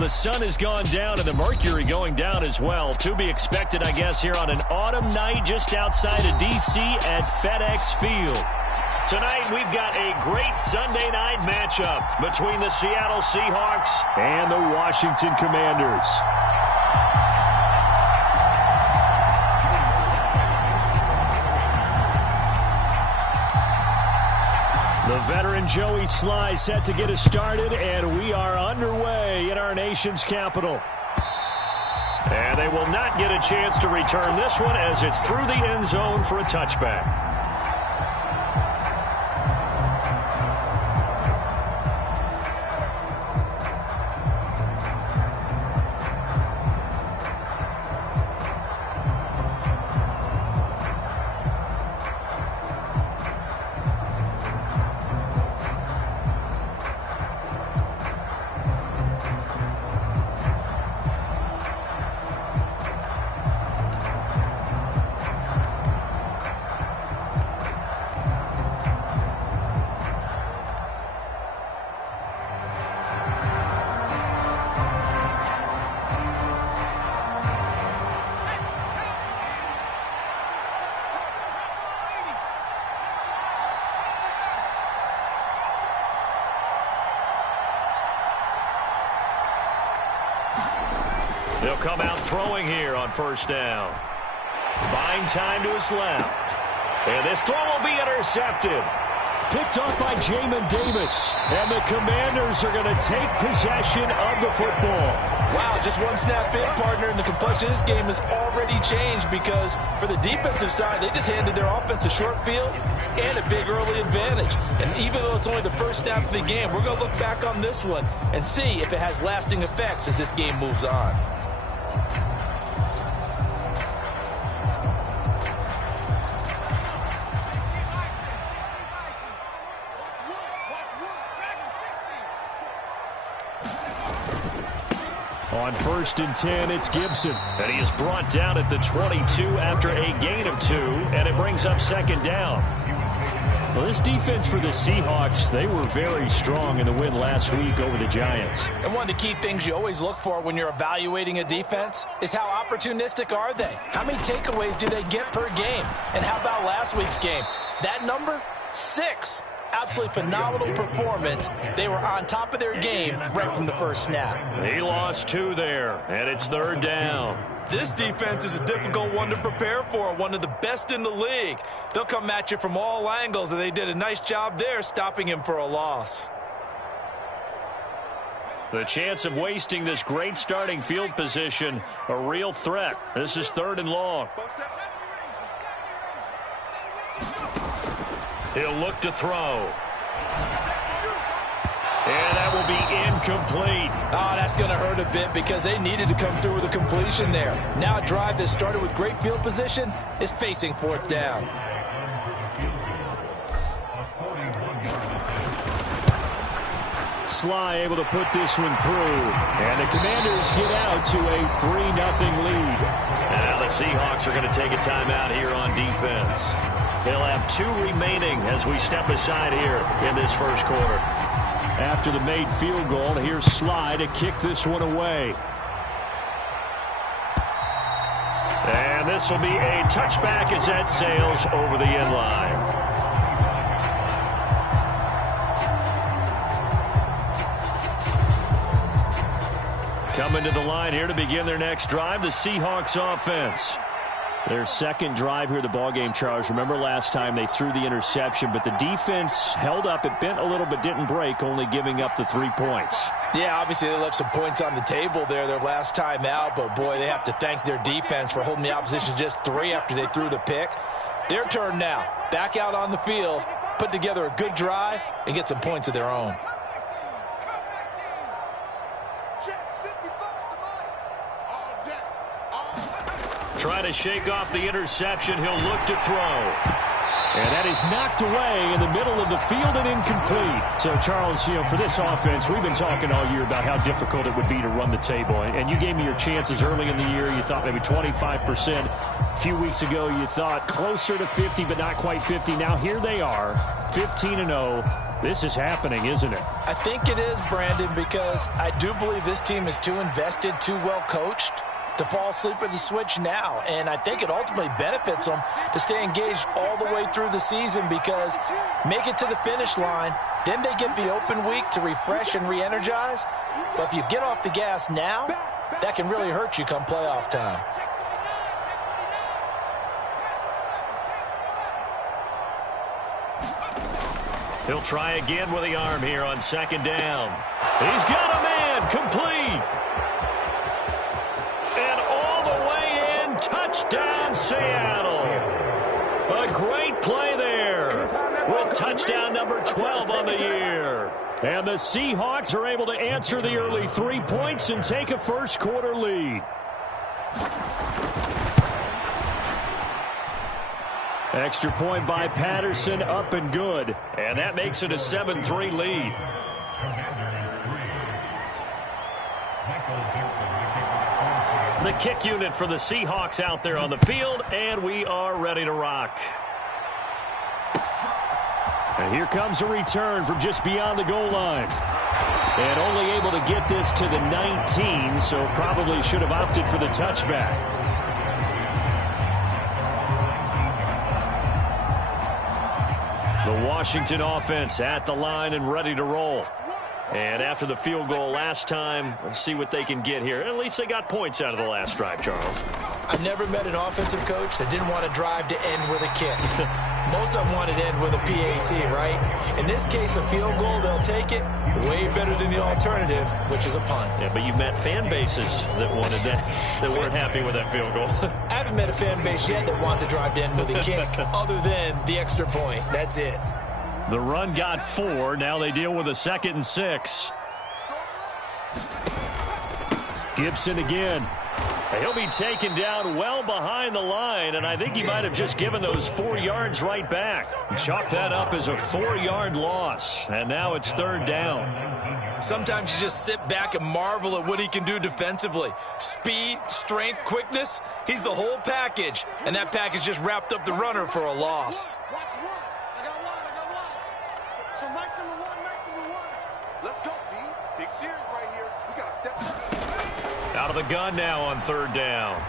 The sun has gone down and the mercury going down as well. To be expected, I guess, here on an autumn night just outside of D.C. at FedEx Field. Tonight, we've got a great Sunday night matchup between the Seattle Seahawks and the Washington Commanders. The veteran Joey Sly set to get us started, and we are underway in our nation's capital. And they will not get a chance to return this one as it's through the end zone for a touchback. They'll come out throwing here on first down. Buying time to his left. And this throw will be intercepted. Picked off by Jamin Davis. And the Commanders are going to take possession of the football. Wow, just one snap in, partner, and the complexion of this game has already changed because for the defensive side, they just handed their offense a short field and a big early advantage. And even though it's only the first snap of the game, we're going to look back on this one and see if it has lasting effects as this game moves on. On 1st and 10, it's Gibson. And he is brought down at the 22 after a gain of 2, and it brings up 2nd down. Well, this defense for the Seahawks, they were very strong in the win last week over the Giants. And one of the key things you always look for when you're evaluating a defense is how opportunistic are they? How many takeaways do they get per game? And how about last week's game? That number, 6. Absolutely phenomenal performance. They were on top of their game right from the first snap. He lost 2 there, and it's 3rd down. This defense is a difficult one to prepare for, one of the best in the league. They'll come at you from all angles, and they did a nice job there stopping him for a loss. The chance of wasting this great starting field position, a real threat. This is 3rd and long. He'll look to throw. And that will be incomplete. Oh, that's going to hurt a bit because they needed to come through with a completion there. Now a drive that started with great field position is facing 4th down. Sly able to put this one through. And the Commanders get out to a 3-0 lead. And now the Seahawks are going to take a timeout here on defense. They'll have 2 remaining as we step aside here in this first quarter. After the made field goal, here's Sly to kick this one away. And this will be a touchback as that sails over the end line. Coming to the line here to begin their next drive, the Seahawks offense. Their 2nd drive here of the ballgame, Charles. Remember last time they threw the interception, but the defense held up. It bent a little but didn't break, only giving up the 3 points. Yeah, obviously they left some points on the table there their last time out, but boy, they have to thank their defense for holding the opposition just 3 after they threw the pick. Their turn now. Back out on the field, put together a good drive, and get some points of their own. Trying to shake off the interception. He'll look to throw. And that is knocked away in the middle of the field and incomplete. So, Charles, for this offense, we've been talking all year about how difficult it would be to run the table. And you gave me your chances early in the year. You thought maybe 25%. A few weeks ago, you thought closer to 50, but not quite 50. Now, here they are, 15-0. This is happening, isn't it? I think it is, Brandon, because I do believe this team is too invested, too well coached to fall asleep at the switch now. And I think it ultimately benefits them to stay engaged all the way through the season, because make it to the finish line, then they get the open week to refresh and re-energize. But if you get off the gas now, that can really hurt you come playoff time. He'll try again with the arm here on second down. He's got a man, complete. And all the way in, touchdown Seattle. A great play there with touchdown number 12 on the year. And the Seahawks are able to answer the early 3 points and take a first quarter lead. Extra point by Patterson, up and good. And that makes it a 7-3 lead. The kick unit for the Seahawks out there on the field, and we are ready to rock. And here comes a return from just beyond the goal line. And only able to get this to the 19, so probably should have opted for the touchback. The Washington offense at the line and ready to roll. And after the field goal last time, let's see what they can get here. At least they got points out of the last drive, Charles. I've never met an offensive coach that didn't want to drive to end with a kick. Most of them wanted to end with a PAT, right? In this case, a field goal, they'll take it. Way better than the alternative, which is a punt. Yeah, but you've met fan bases that wanted that, that weren't happy with that field goal. I haven't met a fan base yet that wants to drive to end with a kick, other than the extra point. That's it. The run got 4. Now they deal with a 2nd and 6. Gibson again. He'll be taken down well behind the line, and I think he might have just given those 4 yards right back. Chalk that up as a 4-yard loss, and now it's 3rd down. Sometimes you just sit back and marvel at what he can do defensively. Speed, strength, quickness, he's the whole package, and that package just wrapped up the runner for a loss. Out of the gun now on 3rd down.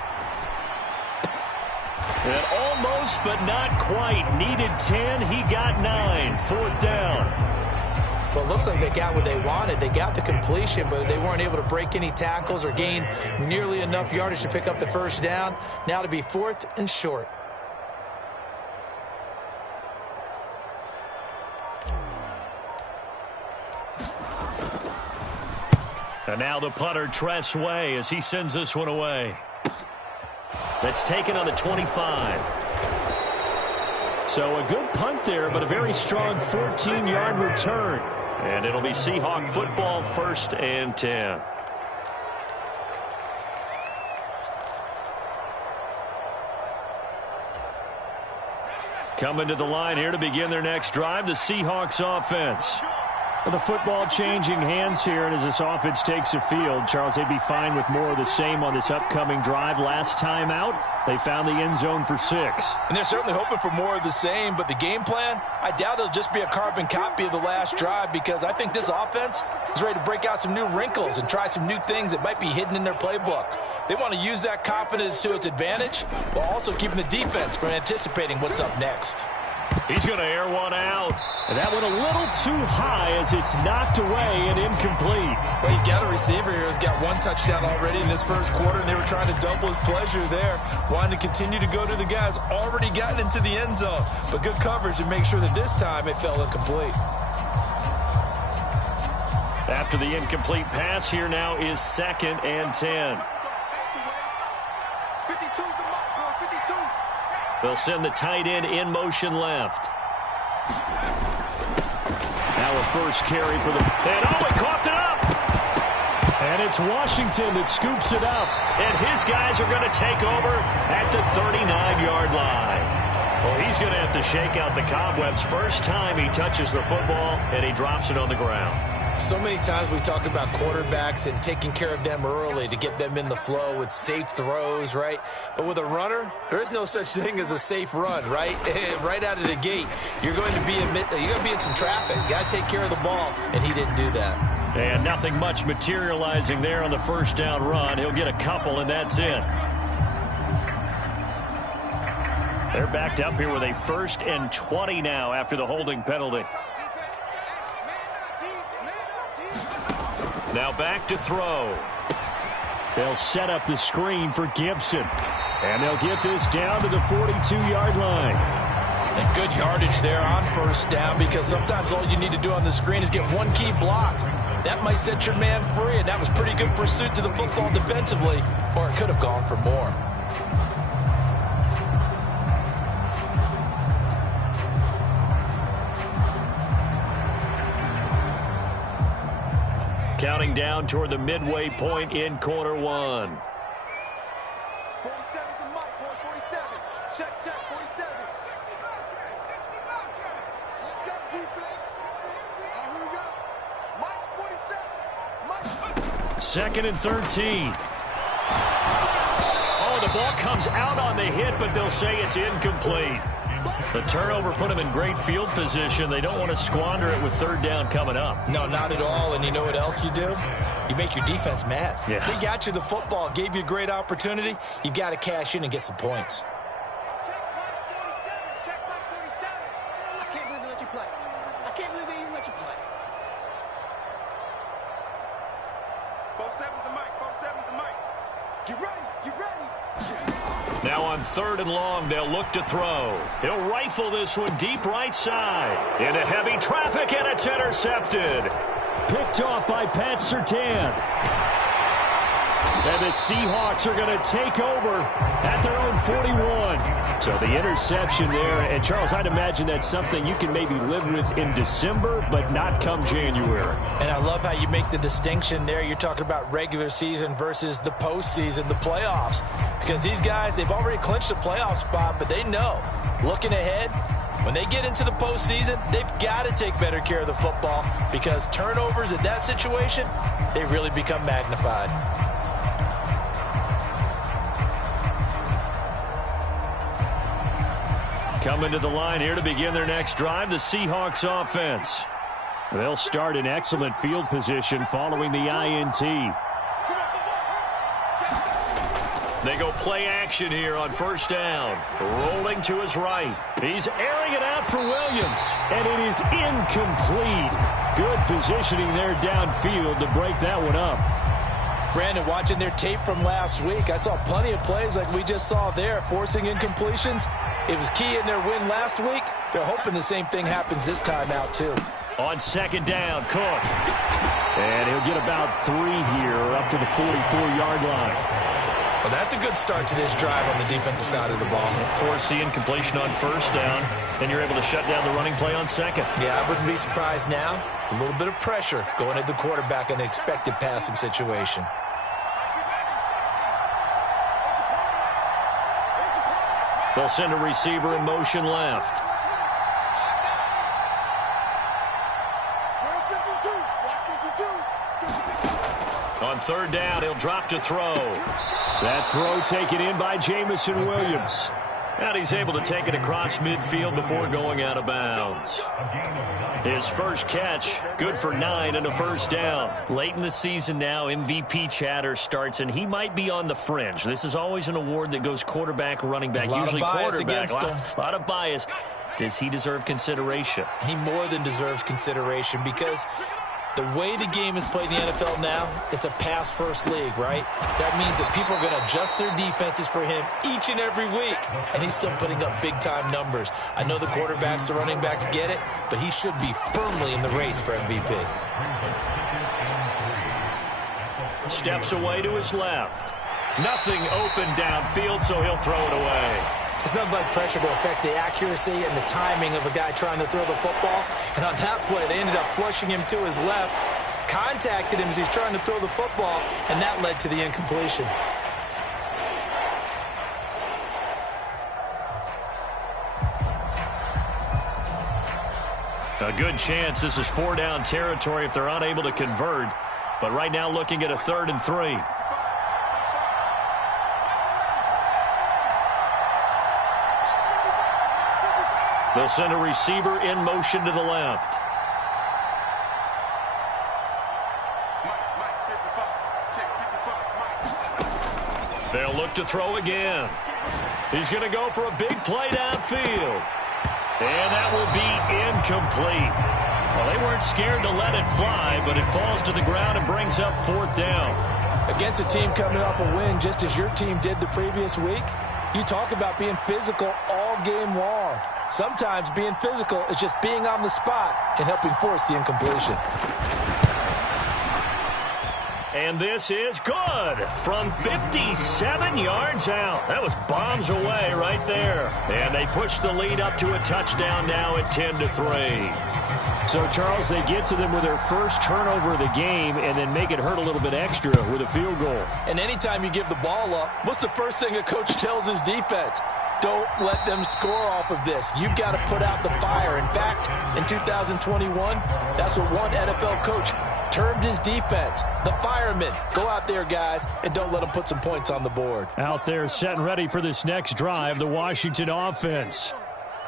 And almost, but not quite. Needed 10. He got 9. 4th down. Well, it looks like they got what they wanted. They got the completion, but they weren't able to break any tackles or gain nearly enough yardage to pick up the first down. Now to be 4th and short. And now the punter, Tress Way, as he sends this one away. That's taken on the 25. So a good punt there, but a very strong 14-yard return. And it'll be Seahawk football, 1st and 10. Coming to the line here to begin their next drive, the Seahawks offense. Well, the football changing hands here, and as this offense takes the field, Charles, they'd be fine with more of the same on this upcoming drive. Last time out, they found the end zone for 6. And they're certainly hoping for more of the same, but the game plan, I doubt it'll just be a carbon copy of the last drive, because I think this offense is ready to break out some new wrinkles and try some new things that might be hidden in their playbook. They want to use that confidence to its advantage, while also keeping the defense from anticipating what's up next. He's going to air one out. And that went a little too high as it's knocked away and incomplete. Well, you've got a receiver here who's got 1 touchdown already in this first quarter, and they were trying to double his pleasure there, wanting to continue to go to the guys already gotten into the end zone. But good coverage to make sure that this time it fell incomplete. After the incomplete pass, here now is 2nd and 10. They'll send the tight end in motion left. Now a first carry for the... And oh, he coughed it up! And it's Washington that scoops it up. And his guys are going to take over at the 39-yard line. Well, he's going to have to shake out the cobwebs. First time he touches the football, and he drops it on the ground. So many times we talk about quarterbacks and taking care of them early to get them in the flow with safe throws, right? But with a runner, there is no such thing as a safe run, right? Right out of the gate, you're going to be in some traffic. Got to take care of the ball, and he didn't do that. And nothing much materializing there on the first down run. He'll get a couple, and that's it. They're backed up here with a 1st and 20 now after the holding penalty. Now back to throw. They'll set up the screen for Gibson. And they'll get this down to the 42-yard line. And good yardage there on first down, because sometimes all you need to do on the screen is get one key block. That might set your man free, and that was pretty good pursuit to the football defensively, or it could have gone for more. Counting down toward the midway point in quarter one. 47 to Mike, 47. Check, 47. 60 back. Let's go, defense. Here we go. Mike's 47. Mike's 2nd and 13. Oh, the ball comes out on the hit, but they'll say it's incomplete. The turnover put them in great field position. They don't want to squander it with 3rd down coming up. No, not at all. And you know what else you do? You make your defense mad. Yeah. They got you the football, gave you a great opportunity. You got to cash in and get some points. Check 47. I can't believe they let you play. I can't believe they even let you play. 47's a Mike. 47's a Mike. Get ready. Get ready. Now on 3rd and long, they'll look to throw. He'll rifle this one deep right side. Into heavy traffic, and it's intercepted. Picked off by Pat Surtain. And the Seahawks are going to take over at their own 41. So the interception there. And, Charles, I'd imagine that's something you can maybe live with in December, but not come January. And I love how you make the distinction there. You're talking about regular season versus the postseason, the playoffs. Because these guys, they've already clinched a playoff spot, but they know, looking ahead, when they get into the postseason, they've got to take better care of the football, because turnovers in that situation, they really become magnified. Coming to the line here to begin their next drive, the Seahawks offense. They'll start in excellent field position following the INT. They go play action here on 1st down. Rolling to his right. He's airing it out for Williams. And it is incomplete. Good positioning there downfield to break that one up. Brandon, watching their tape from last week, I saw plenty of plays like we just saw there, forcing incompletions. It was key in their win last week. They're hoping the same thing happens this time out, too. On 2nd down, Cook. And he'll get about 3 here up to the 44-yard line. Well, that's a good start to this drive on the defensive side of the ball. Force the incompletion on 1st down, then you're able to shut down the running play on 2nd. Yeah, I wouldn't be surprised now. A little bit of pressure going at the quarterback in an expected passing situation. They'll send a receiver in motion left. On 3rd down, he'll drop to throw. That throw taken in by Jamison Williams. And he's able to take it across midfield before going out of bounds. His first catch, good for 9 and a 1st down. Late in the season now, MVP chatter starts, and he might be on the fringe. This is always an award that goes quarterback, running back, usually quarterback. A lot of bias. Does he deserve consideration? He more than deserves consideration, because the way the game is played in the NFL now, it's a pass-first league, right? So that means that people are going to adjust their defenses for him each and every week, and he's still putting up big-time numbers. I know the quarterbacks, the running backs get it, but he should be firmly in the race for MVP. Steps away to his left. Nothing open downfield, so he'll throw it away. It's nothing but pressure to affect the accuracy and the timing of a guy trying to throw the football. And on that play, they ended up flushing him to his left, contacted him as he's trying to throw the football, and that led to the incompletion. A good chance this is 4-down territory if they're unable to convert. But right now looking at a 3rd and 3. They'll send a receiver in motion to the left. They'll look to throw again. He's going to go for a big play downfield. And that will be incomplete. Well, they weren't scared to let it fly, but it falls to the ground and brings up 4th down. Against a team coming off a win just as your team did the previous week, you talk about being physical all game long. Sometimes being physical is just being on the spot and helping force the incompletion. And this is good from 57 yards out. That was bombs away right there. And they push the lead up to a touchdown now at 10-3. So, Charles, they get to them with their first turnover of the game and then make it hurt a little bit extra with a field goal. And anytime you give the ball up, what's the first thing a coach tells his defense? Don't let them score off of this. You've got to put out the fire. In fact, in 2021, that's what one NFL coach termed his defense, the firemen. Go out there, guys, and don't let them put some points on the board. Out there set and ready for this next drive, the Washington offense.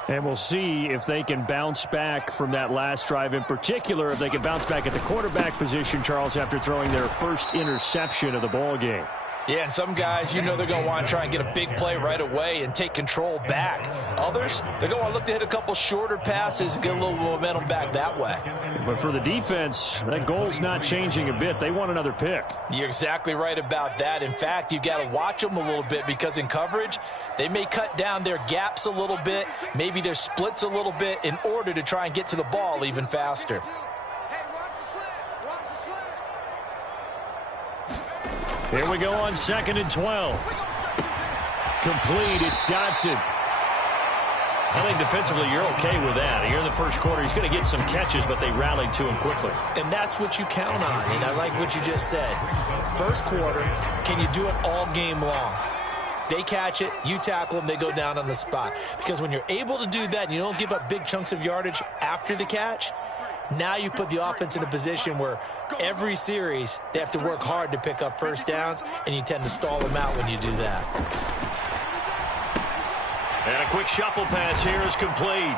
And we'll see if they can bounce back from that last drive, in particular, if they can bounce back at the quarterback position, Charles, after throwing their first interception of the ball game. Yeah, and some guys, you know they're going to want to try and get a big play right away and take control back. Others, they're going to want to look to hit a couple shorter passes and get a little momentum back that way. But for the defense, that goal's not changing a bit. They want another pick. You're exactly right about that. In fact, you've got to watch them a little bit because in coverage, they may cut down their gaps a little bit, maybe their splits a little bit in order to try and get to the ball even faster. Here we go on 2nd and 12. Complete, it's Dotson. I think defensively you're okay with that. Here in the first quarter, he's going to get some catches, but they rallied to him quickly. And that's what you count on, and I like what you just said. First quarter, can you do it all game long? They catch it, you tackle them, they go down on the spot. Because when you're able to do that and you don't give up big chunks of yardage after the catch, now you put the offense in a position where every series they have to work hard to pick up first downs, and you tend to stall them out when you do that. And a quick shuffle pass here is complete.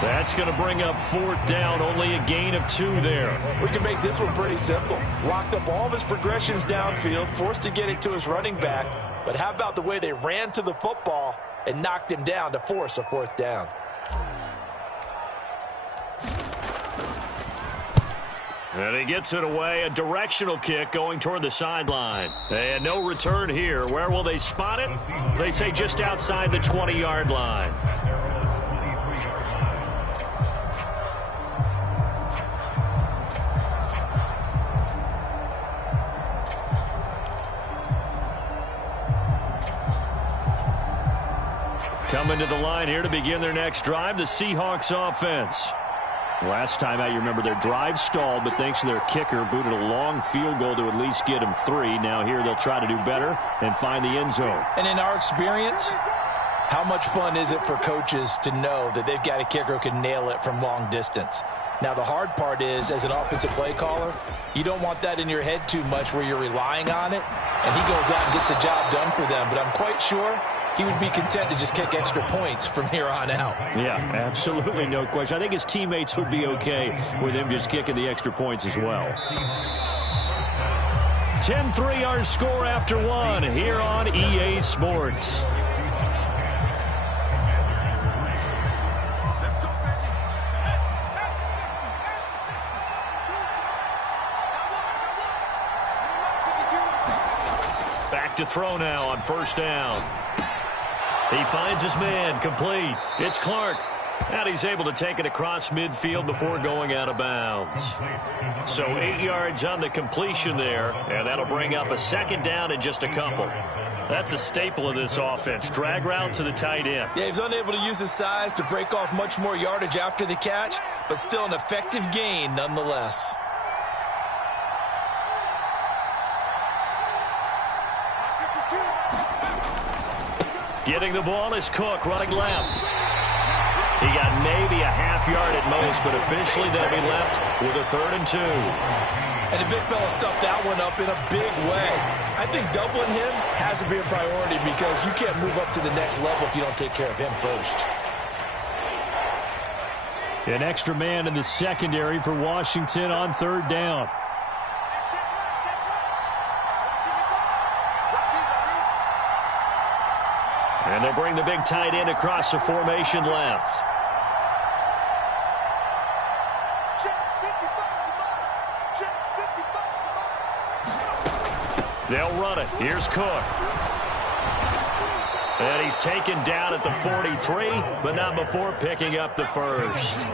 That's going to bring up 4th down, only a gain of 2 there. We can make this one pretty simple. Locked up all of his progressions downfield, forced to get it to his running back. But how about the way they ran to the football and knocked him down to force a 4th down? And he gets it away, a directional kick going toward the sideline. And no return here. Where will they spot it? They say just outside the 20-yard line. Coming to the line here to begin their next drive, the Seahawks offense. Last time out, you remember their drive stalled, but thanks to their kicker, booted a long field goal to at least get them 3. Now here they'll try to do better and find the end zone. And in our experience, how much fun is it for coaches to know that they've got a kicker who can nail it from long distance? Now, the hard part is, as an offensive play caller, you don't want that in your head too much where you're relying on it, and he goes out and gets the job done for them. But I'm quite sure he would be content to just kick extra points from here on out. Yeah, absolutely no question. I think his teammates would be okay with him just kicking the extra points as well. 10-3 our score after 1 here on EA Sports. Back to throw now on 1st down. He finds his man, complete. It's Clark. And he's able to take it across midfield before going out of bounds. So 8 yards on the completion there, and that'll bring up a 2nd down and just a couple. That's a staple of this offense. Drag route to the tight end. Yeah, he's unable to use his size to break off much more yardage after the catch, but still an effective gain nonetheless. Getting the ball is Cook running left. He got maybe a half yard at most, but officially they'll be left with a 3rd and 2. And the big fella stuffed that one up in a big way. I think doubling him has to be a priority because you can't move up to the next level if you don't take care of him first. An extra man in the secondary for Washington on 3rd down. And they'll bring the big tight end across the formation left. They'll run it. Here's Cook. And he's taken down at the 43, but not before picking up the first.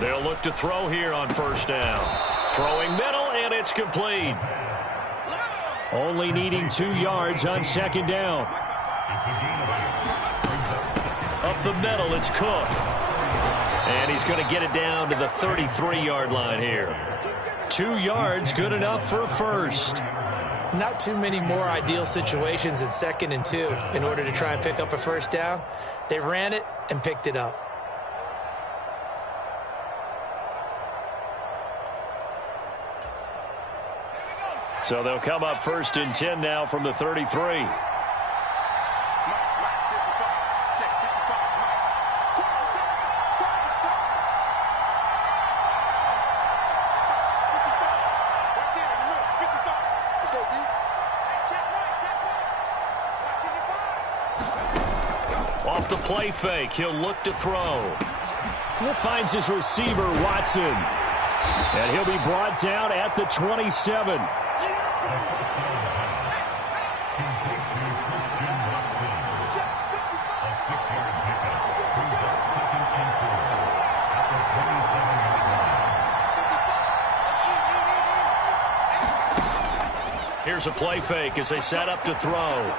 They'll look to throw here on 1st down. Throwing middle, and it's complete. Only needing 2 yards on 2nd down. Up the middle, it's Cook. And he's going to get it down to the 33-yard line here. 2 yards, good enough for a first. Not too many more ideal situations in 2nd and 2 in order to try and pick up a 1st down. They ran it and picked it up. So they'll come up 1st and 10 now from the 33. Off the play fake, he'll look to throw. He finds his receiver, Watson. And he'll be brought down at the 27. Here's a play fake as they set up to throw.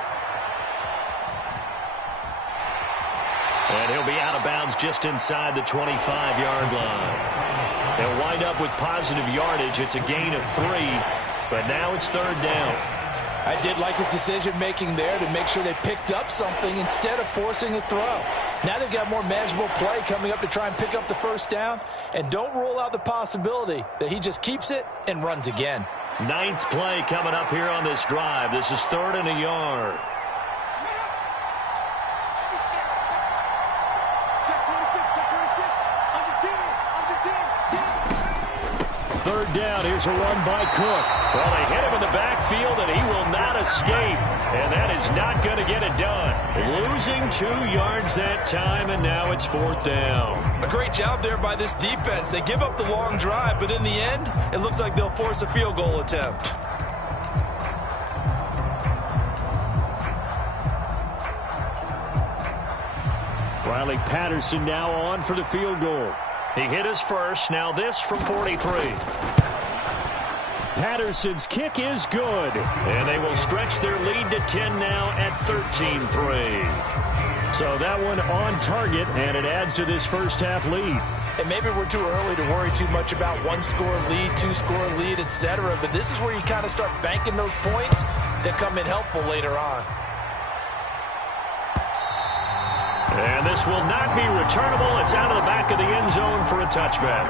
And he'll be out of bounds just inside the 25-yard line. They'll wind up with positive yardage. It's a gain of 3, but now it's 3rd down. I did like his decision-making there to make sure they picked up something instead of forcing a throw. Now they've got more manageable play coming up to try and pick up the 1st down, and don't rule out the possibility that he just keeps it and runs again. 9th play coming up here on this drive. This is 3rd and a yard. Third down, here's a run by Cook. Well, they hit him in the backfield, and he will not escape. And that is not going to get it done. Losing 2 yards that time, and now it's 4th down. A great job there by this defense. They give up the long drive, but in the end, it looks like they'll force a field goal attempt. Riley Patterson now on for the field goal. He hit his first. Now this from 43. Patterson's kick is good. And they will stretch their lead to 10 now at 13-3. So that one on target, and it adds to this first half lead. And maybe we're too early to worry too much about 1-score lead, 2-score lead, etc. But this is where you kind of start banking those points that come in helpful later on. And this will not be returnable. It's out of the back of the end zone for a touchback.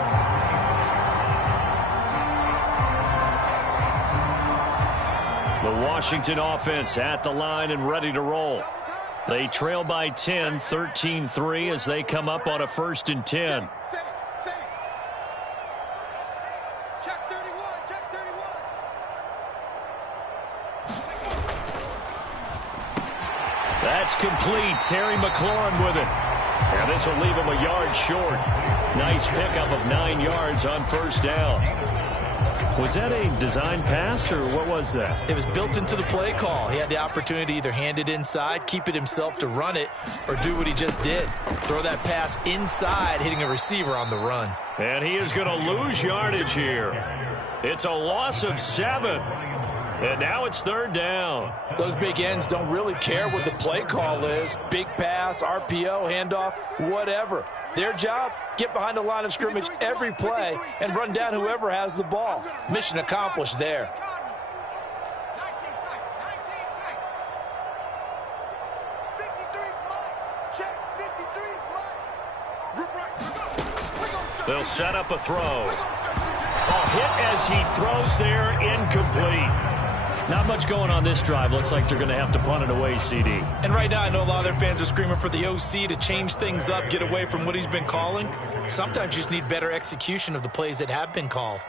The Washington offense at the line and ready to roll. They trail by 10, 13-3 as they come up on a 1st and 10. Check 31, check 31. That's complete. Terry McLaurin with it. And this will leave him a yard short. Nice pickup of 9 yards on 1st down. Was that a design pass, or what was that? It was built into the play call. He had the opportunity to either hand it inside, keep it himself to run it, or do what he just did. Throw that pass inside, hitting a receiver on the run. And he is going to lose yardage here. It's a loss of 7. And now it's 3rd down. Those big ends don't really care what the play call is. Big pass, RPO, handoff, whatever. Their job, get behind the line of scrimmage every play and run down whoever has the ball. Mission accomplished there. They'll set up a throw. A hit as he throws there, incomplete. Not much going on this drive. Looks like they're going to have to punt it away, CD. And right now, I know a lot of their fans are screaming for the OC to change things up, get away from what he's been calling. Sometimes you just need better execution of the plays that have been called.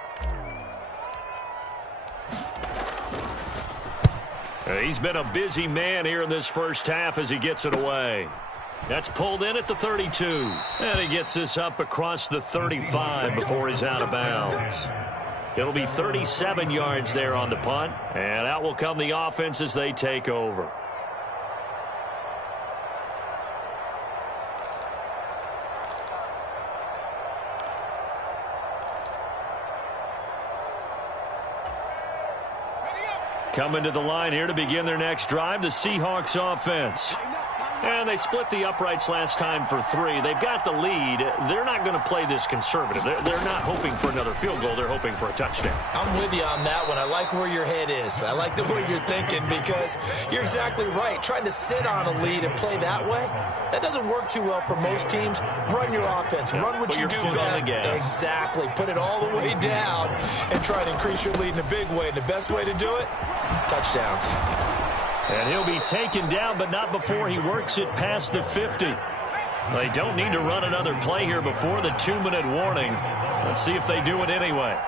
He's been a busy man here in this first half as he gets it away. That's pulled in at the 32. And he gets this up across the 35 before he's out of bounds. It'll be 37 yards there on the punt. And out will come the offense as they take over. Coming to the line here to begin their next drive, the Seahawks offense. And they split the uprights last time for 3. They've got the lead. They're not going to play this conservative. They're not hoping for another field goal. They're hoping for a touchdown. I'm with you on that one. I like where your head is. I like the way you're thinking because you're exactly right. Trying to sit on a lead and play that way, that doesn't work too well for most teams. Run your offense. Run what you do best. Exactly. Put it all the way down and try to increase your lead in a big way. And the best way to do it, touchdowns. And he'll be taken down, but not before he works it past the 50. They don't need to run another play here before the 2-minute warning. Let's see if they do it anyway.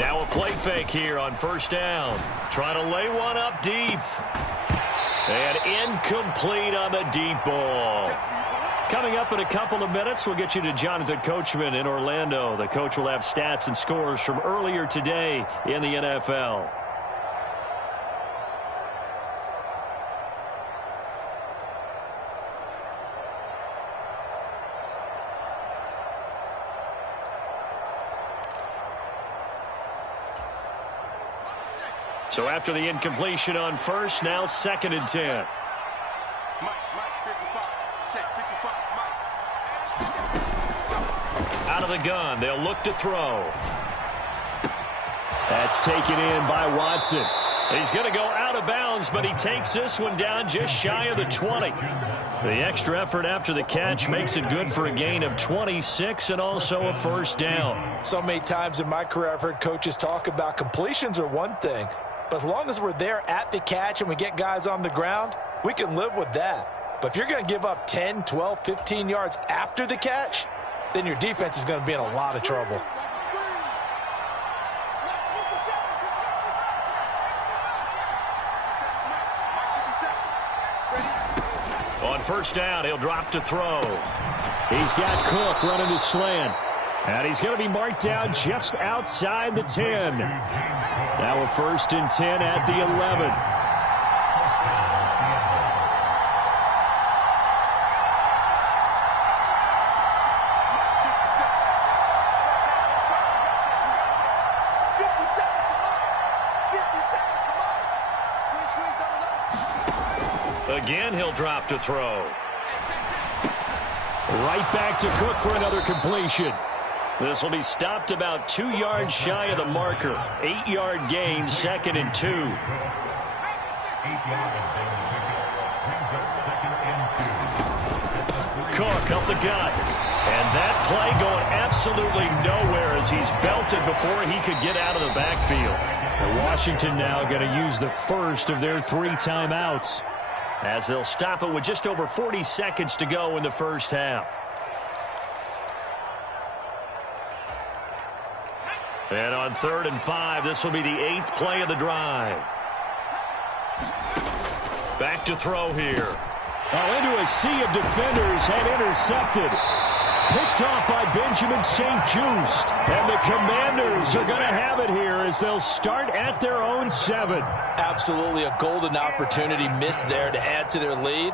Now a play fake here on first down. Trying to lay one up deep. And incomplete on the deep ball. Coming up in a couple of minutes, we'll get you to Jonathan Coachman in Orlando. The coach will have stats and scores from earlier today in the NFL. So after the incompletion on first, now 2nd and 10. Out of the gun, they'll look to throw. That's taken in by Watson. He's going to go out of bounds, but he takes this one down just shy of the 20. The extra effort after the catch makes it good for a gain of 26 and also a first down. So many times in my career I've heard coaches talk about completions are one thing, but as long as we're there at the catch and we get guys on the ground, we can live with that. But if you're going to give up 10, 12, 15 yards after the catch, then your defense is going to be in a lot of trouble. On first down, he'll drop to throw. He's got Cook running his slant. And he's going to be marked down just outside the 10. Now a 1st and 10 at the 11. Again, he'll drop to throw. Right back to Cook for another completion. This will be stopped about 2 yards shy of the marker. 8-yard gain, 2nd and 2. Cook up the gut. And that play going absolutely nowhere as he's belted before he could get out of the backfield. And Washington now going to use the first of their 3 timeouts, as they'll stop it with just over 40 seconds to go in the first half. And on 3rd and 5, this will be the 8th play of the drive. Back to throw here. Oh, into a sea of defenders and intercepted. picked off by Benjamin St-Juste. And the Commanders are going to have it here as they'll start at their own 7. Absolutely a golden opportunity missed there to add to their lead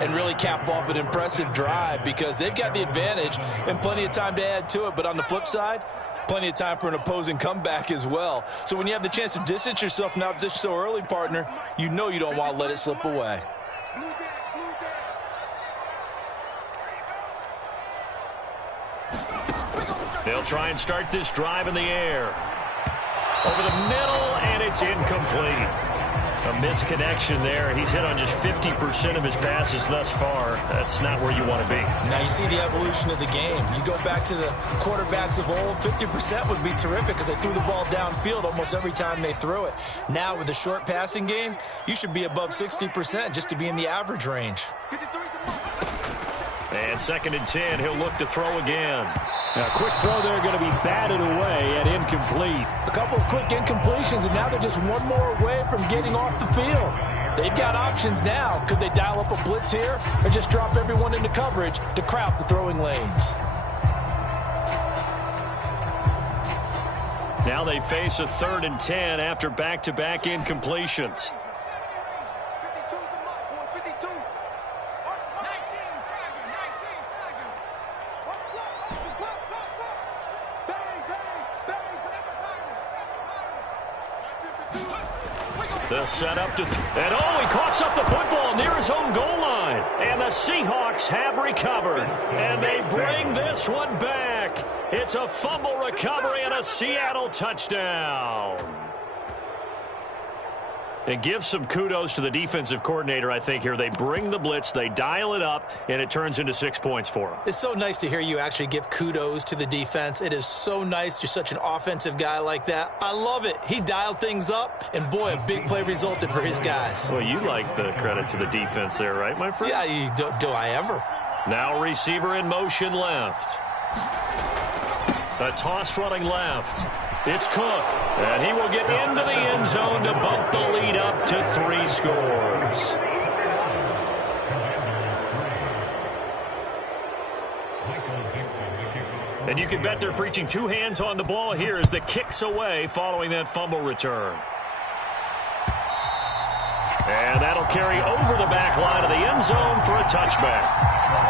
and really cap off an impressive drive because they've got the advantage and plenty of time to add to it. But on the flip side, plenty of time for an opposing comeback as well. So when you have the chance to distance yourself from opposition so early, partner, you know you don't want to let it slip away. They'll try and start this drive in the air. Over the middle, and it's incomplete. A misconnection there. He's hit on just 50% of his passes thus far. That's not where you want to be. Now you see the evolution of the game. You go back to the quarterbacks of old, 50% would be terrific because they threw the ball downfield almost every time they threw it. Now with the short passing game, you should be above 60% just to be in the average range. And 2nd and 10, he'll look to throw again. A quick throw there going to be batted away and incomplete. A couple of quick incompletions, and now they're just one more away from getting off the field. They've got options now. Could they dial up a blitz here or just drop everyone into coverage to crowd the throwing lanes? Now they face a 3rd and 10 after back-to-back incompletions. They'll set up to and he coughs up the football near his own goal line. And the Seahawks have recovered. And they bring this one back. It's a fumble recovery and a Seattle touchdown. And give some kudos to the defensive coordinator, I think, here. They bring the blitz, they dial it up, and it turns into 6 points for them. It's so nice to hear you actually give kudos to the defense. It is so nice. You're such an offensive guy like that. I love it. He dialed things up, and boy, a big play resulted for his guys. Well, you like the credit to the defense there, right, my friend? Yeah, do I ever. Now receiver in motion left. A toss running left. It's Cook, and he will get into the end zone to bump the lead up to 3 scores. And you can bet they're preaching 2 hands on the ball here as the kick's away following that fumble return. And that'll carry over the back line of the end zone for a touchback.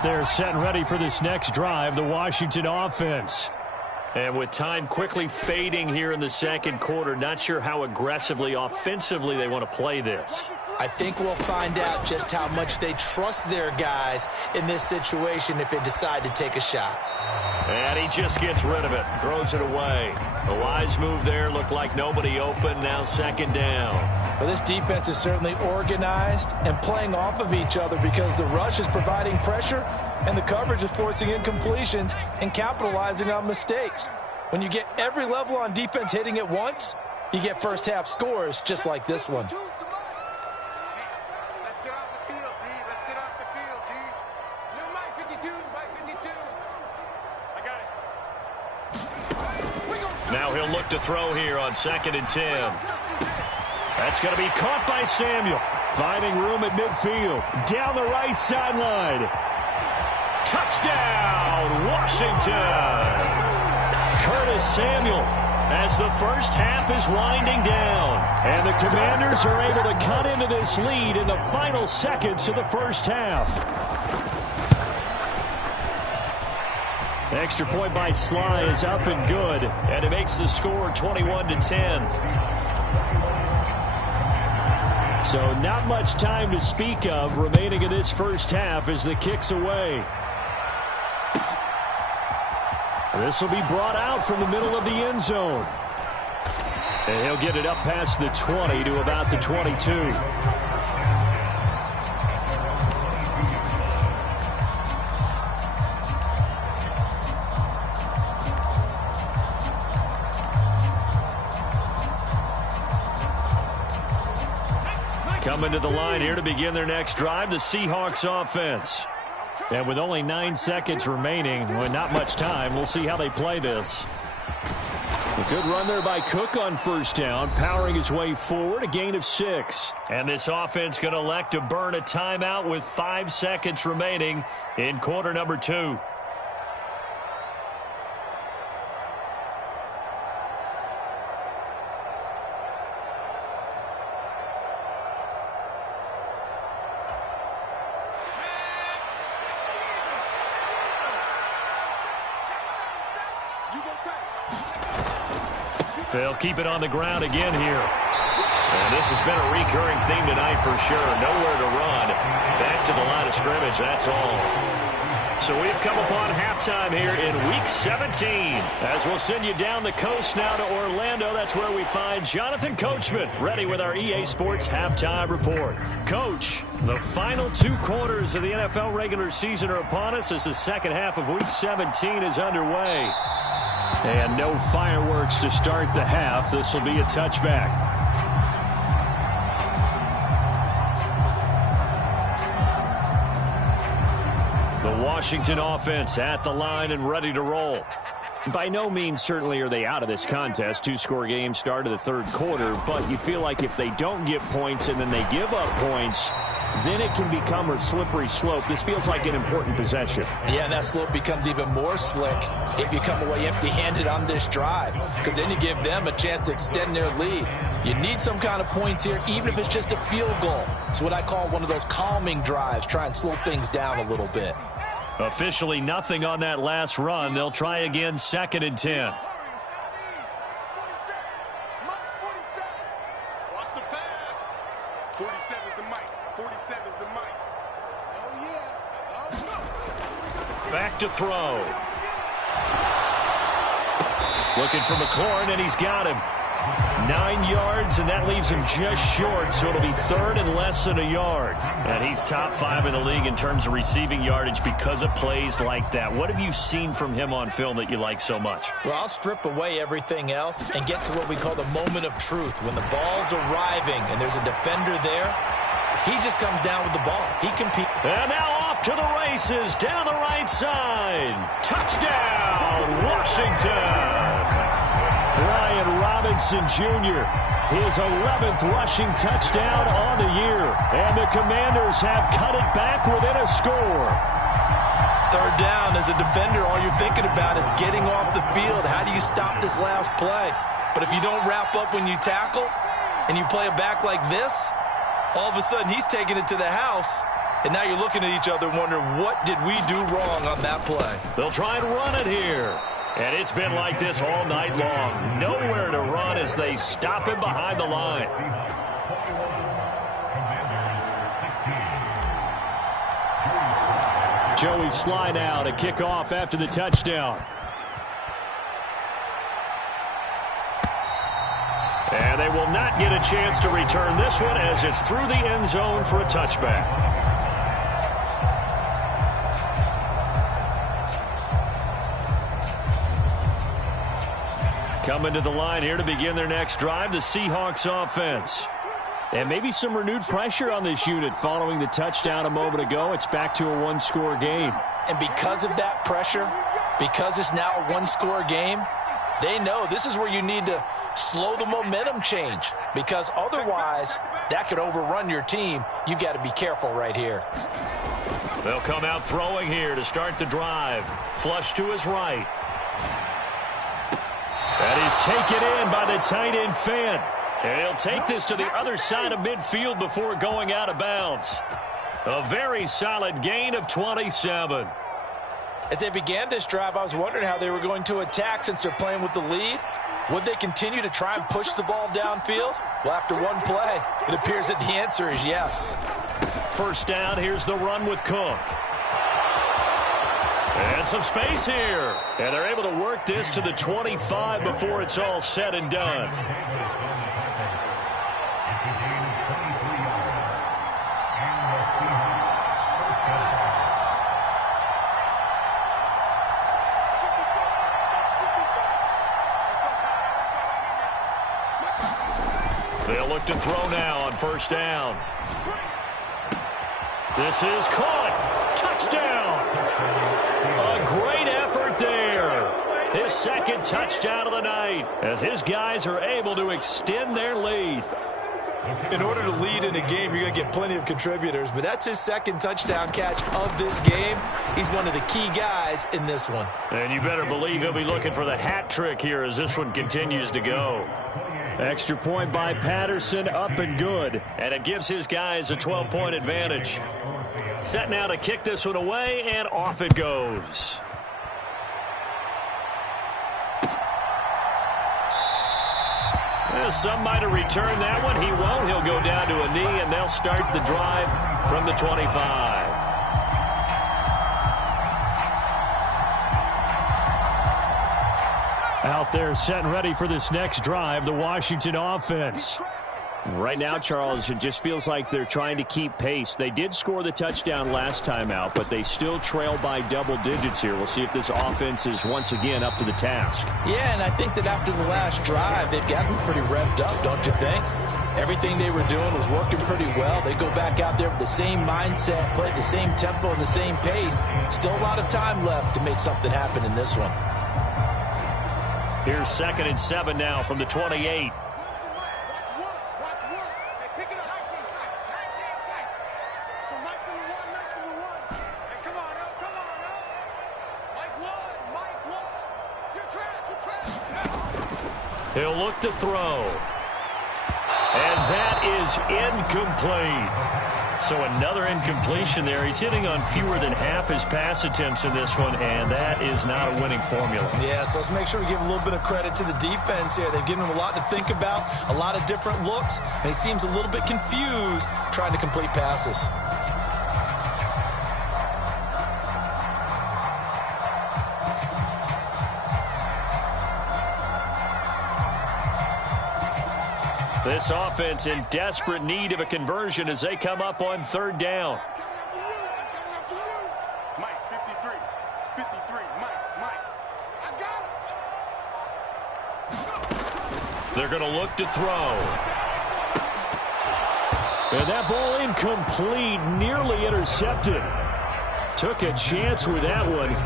They're set and ready for this next drive, the Washington offense. And with time quickly fading here in the 2nd quarter, not sure how aggressively, offensively they want to play this. I think we'll find out just how much they trust their guys in this situation if they decide to take a shot. And he just gets rid of it, throws it away. A wise move there, looked like nobody open, now 2nd down. Well, this defense is certainly organized and playing off of each other because the rush is providing pressure and the coverage is forcing incompletions and capitalizing on mistakes. When you get every level on defense hitting at once, you get first half scores just like this one. Let's get off the field, D. Let's get off the field, D. You're Mike 52, Mike 52. I got it. Now he'll look to throw here on 2nd and 10. That's going to be caught by Samuel. Finding room at midfield. Down the right sideline. Touchdown, Washington. Curtis Samuel as the first half is winding down. And the Commanders are able to cut into this lead in the final seconds of the first half. Extra point by Sly is up and good. And it makes the score 21-10. So not much time to speak of remaining in this first half as the kick's away. This will be brought out from the middle of the end zone. And he'll get it up past the 20 to about the 22. Coming to the line here to begin their next drive, the Seahawks offense. And with only 9 seconds remaining, with not much time, we'll see how they play this. A good run there by Cook on first down, powering his way forward, a gain of 6. And this offense going to elect to burn a timeout with 5 seconds remaining in quarter number 2. They'll keep it on the ground again here. And this has been a recurring theme tonight for sure. Nowhere to run. Back to the line of scrimmage, that's all. So we've come upon halftime here in Week 17. As we'll send you down the coast now to Orlando, that's where we find Jonathan Coachman, ready with our EA Sports Halftime Report. Coach, the final 2 quarters of the NFL regular season are upon us as the second half of Week 17 is underway. And no fireworks to start the half. This will be a touchback. The Washington offense at the line and ready to roll. By no means certainly are they out of this contest. 2-score game started the third quarter, but you feel like if they don't get points and then they give up points, then it can become a slippery slope. This feels like an important possession. Yeah, and that slope becomes even more slick if you come away empty-handed on this drive, because then you give them a chance to extend their lead. You need some kind of points here, even if it's just a field goal. It's what I call one of those calming drives, try and slow things down a little bit. Officially nothing on that last run. They'll try again, 2nd and 10. Watch the pass. 47's the mic. 47's the mic. Oh, yeah. Back to throw. Looking for McLaurin, and he's got him. 9 yards, and that leaves him just short, so it'll be 3rd and less than a yard. And he's top 5 in the league in terms of receiving yardage because of plays like that. What have you seen from him on film that you like so much? Well, I'll strip away everything else and get to what we call the moment of truth. When the ball's arriving and there's a defender there, he just comes down with the ball. He competes. And now off to the races, down the right side. Touchdown, Washington. Brian Robinson Jr., his 11th rushing touchdown on the year. And the Commanders have cut it back within a score. Third down, as a defender, all you're thinking about is getting off the field. How do you stop this last play? But if you don't wrap up when you tackle and you play it back like this, all of a sudden he's taking it to the house. And now you're looking at each other wondering, what did we do wrong on that play? They'll try and run it here. And it's been like this all night long. Nowhere to run as they stop him behind the line. Joey slide out, a kickoff after the touchdown. And they will not get a chance to return this one as it's through the end zone for a touchback. Coming to the line here to begin their next drive, the Seahawks offense. And maybe some renewed pressure on this unit following the touchdown a moment ago. It's back to a 1-score game. And because of that pressure, because it's now a 1-score game, they know this is where you need to slow the momentum change, because otherwise that could overrun your team. You've got to be careful right here. They'll come out throwing here to start the drive. Flush to his right. And he's taken in by the tight end Fant. And he'll take this to the other side of midfield before going out of bounds. A very solid gain of 27. As they began this drive, I was wondering how they were going to attack since they're playing with the lead. Would they continue to try and push the ball downfield? Well, after one play, it appears that the answer is yes. First down, here's the run with Cook. And some space here. And they're able to work this to the 25 before it's all said and done. They'll look to throw now on first down. This is caught. Touchdown! A great effort there. His second touchdown of the night as his guys are able to extend their lead. In order to lead in a game, you're going to get plenty of contributors, but that's his second touchdown catch of this game. He's one of the key guys in this one. And you better believe he'll be looking for the hat trick here as this one continues to go. Extra point by Patterson, up and good. And it gives his guys a 12-point advantage. Set now to kick this one away, and off it goes. Some might have returned that one. He won't. He'll go down to a knee, and they'll start the drive from the 25. Out there set and ready for this next drive, the Washington offense. Right now, Charles, it just feels like they're trying to keep pace. They did score the touchdown last time out, but they still trail by double digits here. We'll see if this offense is once again up to the task. Yeah, and I think that after the last drive, they've gotten pretty revved up, don't you think? Everything they were doing was working pretty well. They go back out there with the same mindset, play the same tempo and the same pace. Still a lot of time left to make something happen in this one. Here's 2nd and 7 now from the 28. He'll look to throw. And that is incomplete. So another incompletion there. He's hitting on fewer than half his pass attempts in this one, and that is not a winning formula. Yeah, so let's make sure we give a little bit of credit to the defense here. They've given him a lot to think about, a lot of different looks, and he seems a little bit confused trying to complete passes. This offense in desperate need of a conversion as they come up on 3rd down. Mike, 53, Mike. I got it. They're going to look to throw. And that ball incomplete, nearly intercepted. Took a chance with that one.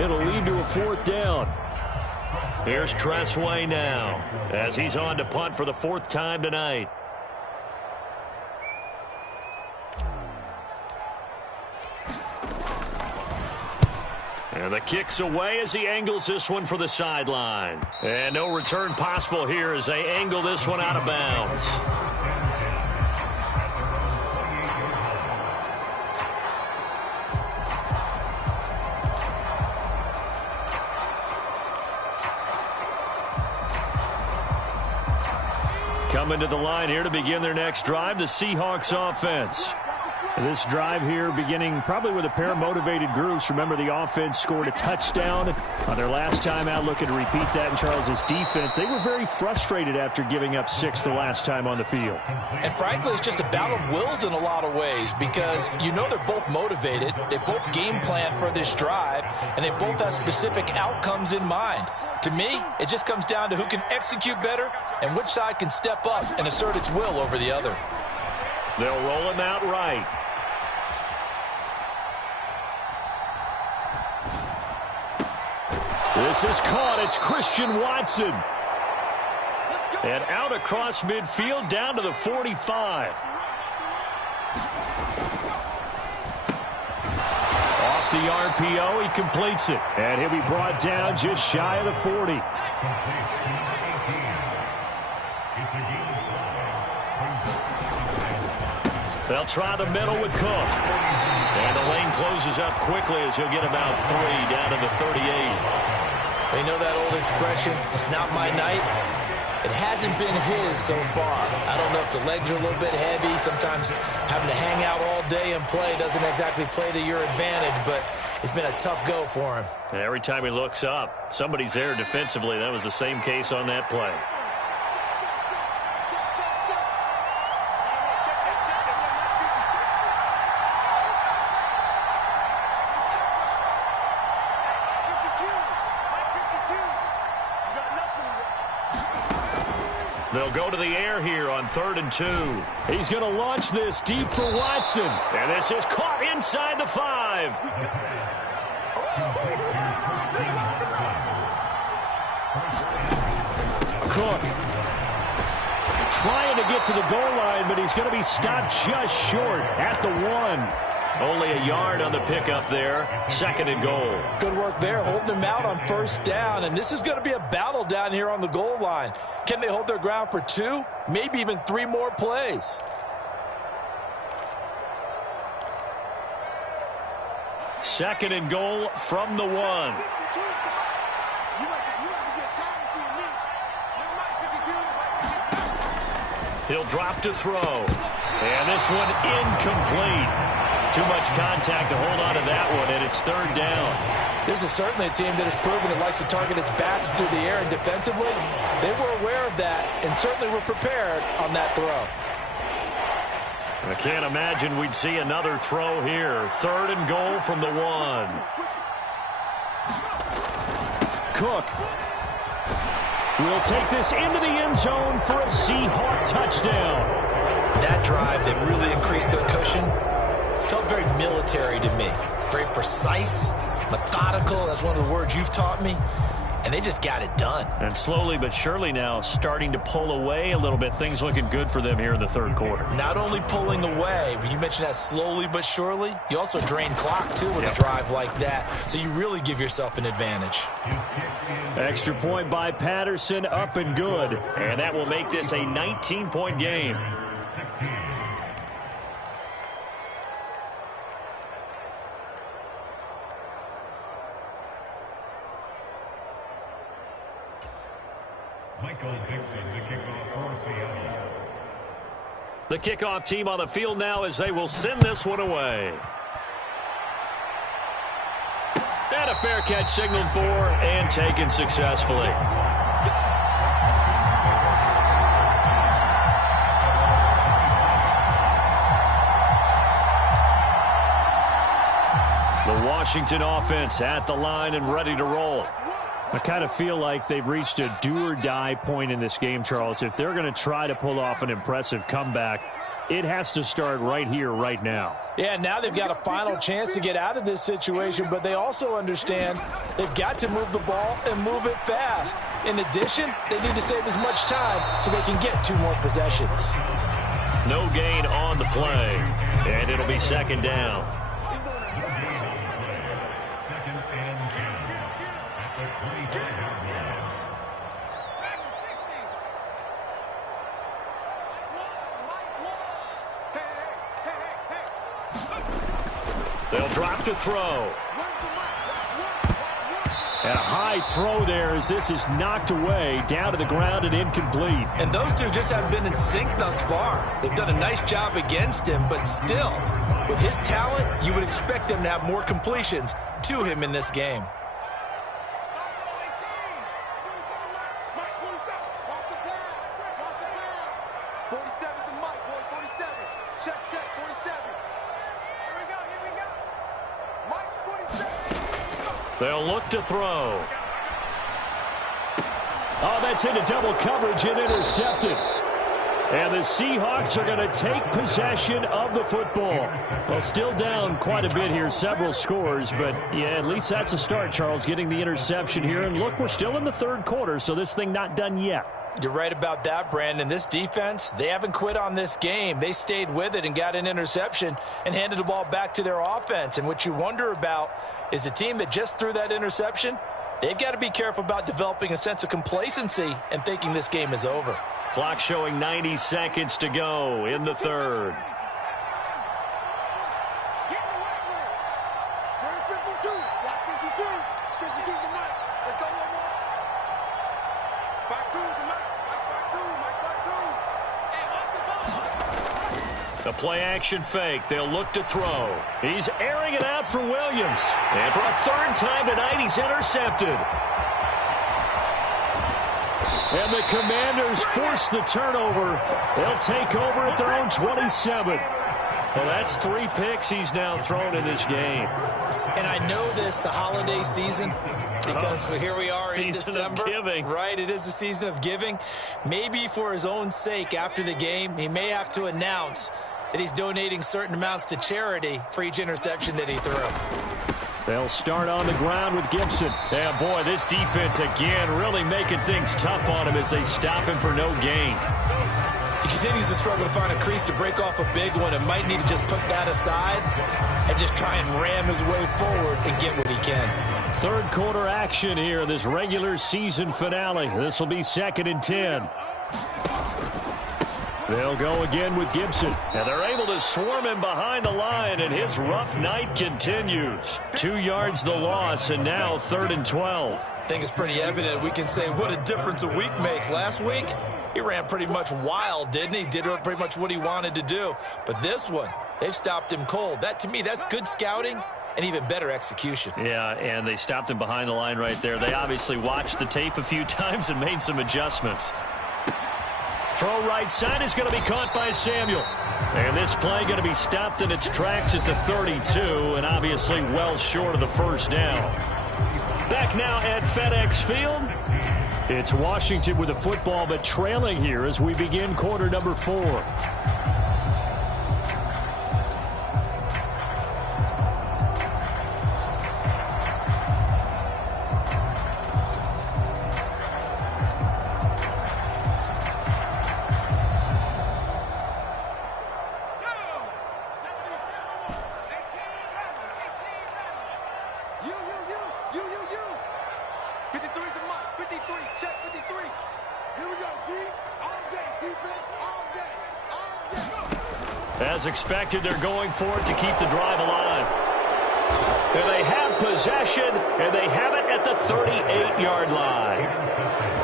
It'll lead to a 4th down. Here's Tressway now as he's on to punt for the 4th time tonight. And the kick's away as he angles this one for the sideline. And no return possible here as they angle this one out of bounds. Coming to the line here to begin their next drive, the Seahawks offense. This drive here beginning probably with a pair of motivated groups. Remember, the offense scored a touchdown on their last time out, looking to repeat that in Charles's defense. They were very frustrated after giving up 6 the last time on the field. And frankly, it's just a battle of wills in a lot of ways because you know they're both motivated. They both game plan for this drive, and they both have specific outcomes in mind. To me, it just comes down to who can execute better and which side can step up and assert its will over the other. They'll roll him out right. This is caught. It's Christian Watson. And out across midfield down to the 45. Off the RPO, he completes it. And he'll be brought down just shy of the 40. They'll try the middle with Cook. And the lane closes up quickly as he'll get about 3 down to the 38. You know that old expression, it's not my night? It hasn't been his so far. I don't know if the legs are a little bit heavy. Sometimes having to hang out all day and play doesn't exactly play to your advantage, but it's been a tough go for him. And every time he looks up, somebody's there defensively. That was the same case on that play. The They'll go to the air here on 3rd and 2. He's going to launch this deep for Watson. And this is caught inside the 5. Cook trying to get to the goal line, but he's going to be stopped just short at the 1. Only a yard on the pickup there. 2nd and goal. Good work there, holding him out on 1st down. And this is going to be a battle down here on the goal line. Can they hold their ground for 2, maybe even 3 more plays? Second and goal from the 1. He'll drop to throw. And this one incomplete. Too much contact to hold on to that one, and it's 3rd down. This is certainly a team that has proven it likes to target its backs through the air, and defensively, they were aware of that and certainly were prepared on that throw. I can't imagine we'd see another throw here. 3rd and goal from the 1. Cook will take this into the end zone for a Seahawk touchdown. That drive that really increased their cushion felt very military to me. Very precise, methodical. That's one of the words you've taught me. And they just got it done. And slowly but surely now starting to pull away a little bit. Things looking good for them here in the 3rd quarter. Not only pulling away, but you mentioned that slowly but surely. You also drain clock, too, with a drive like that. So you really give yourself an advantage. Extra point by Patterson, up and good. And that will make this a 19-point game. The kickoff team on the field now as they will send this one away. And a fair catch signaled for and taken successfully. The Washington offense at the line and ready to roll. I kind of feel like they've reached a do-or-die point in this game, Charles. If they're going to try to pull off an impressive comeback, it has to start right here, right now. Yeah, now they've got a final chance to get out of this situation, but they also understand they've got to move the ball and move it fast. In addition, they need to save as much time so they can get 2 more possessions. No gain on the play, and it'll be 2nd down. They'll drop to throw. And a high throw there as this is knocked away, down to the ground and incomplete. And those two just haven't been in sync thus far. They've done a nice job against him, but still, with his talent, you would expect them to have more completions to him in this game. They'll look to throw. Oh, that's into double coverage and intercepted. And the Seahawks are going to take possession of the football. Well, still down quite a bit here, several scores, but yeah, at least that's a start, Charles, getting the interception here. And look, we're still in the 3rd quarter, so this thing not done yet. You're right about that, Brandon. This defense, they haven't quit on this game. They stayed with it and got an interception and handed the ball back to their offense. And what you wonder about is the team that just threw that interception, they've got to be careful about developing a sense of complacency and thinking this game is over. Clock showing 90 seconds to go in the 3rd. The play-action fake. They'll look to throw. He's airing it out for Williams. And for a 3rd time tonight, he's intercepted. And the Commanders force the turnover. They'll take over at their own 27. Well, that's 3 picks he's now thrown in this game. And I know this, the holiday season, Because here we are in December. Giving. Right, it is the season of giving. Maybe for his own sake after the game, he may have to announce that he's donating certain amounts to charity for each interception that he threw. They'll start on the ground with Gibson. Yeah, boy, this defense again really making things tough on him as they stop him for no gain. He continues to struggle to find a crease to break off a big one and might need to just put that aside and just try and ram his way forward and get what he can. Third quarter action here in this regular season finale. This will be 2nd and 10. They'll go again with Gibson. And they're able to swarm him behind the line, and his rough night continues. 2 yards the loss, and now 3rd and 12. I think it's pretty evident. We can say what a difference a week makes. Last week, he ran pretty much wild, didn't he? Did pretty much what he wanted to do. But this one, they've stopped him cold. That, to me, that's good scouting and even better execution. Yeah, and they stopped him behind the line right there. They obviously watched the tape a few times and made some adjustments. Throw right side is going to be caught by Samuel. And this play going to be stopped in its tracks at the 32, and obviously well short of the first down. Back now at FedEx Field. It's Washington with the football, but trailing here as we begin quarter number 4. As expected, they're going for it to keep the drive alive. And they have possession, and they have it at the 38-yard line.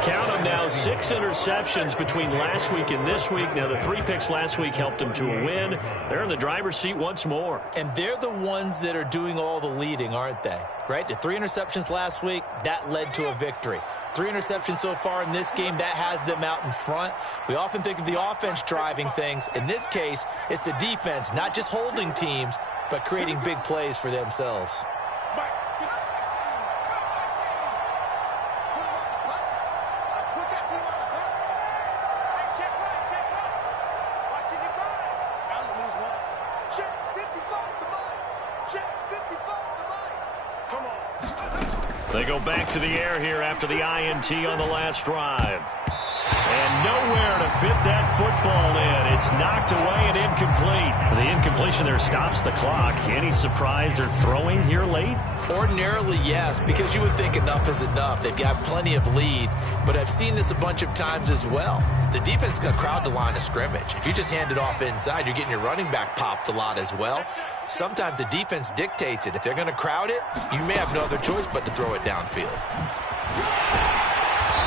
Count them now, 6 interceptions between last week and this week. Now, the 3 picks last week helped them to a win. They're in the driver's seat once more. And they're the ones that are doing all the leading, aren't they? Right? The 3 interceptions last week, that led to a victory. 3 interceptions so far in this game, that has them out in front. We often think of the offense driving things. In this case, it's the defense, not just holding teams, but creating big plays for themselves. They go back to the air here after the INT on the last drive. And nowhere to fit that football in. It's knocked away and incomplete. The incompletion there stops the clock. Any surprise they're throwing here late? Ordinarily, yes, because you would think enough is enough. They've got plenty of lead, but I've seen this a bunch of times as well. The defense is going to crowd the line of scrimmage. If you just hand it off inside, you're getting your running back popped a lot as well. Sometimes the defense dictates it. If they're going to crowd it, you may have no other choice but to throw it downfield.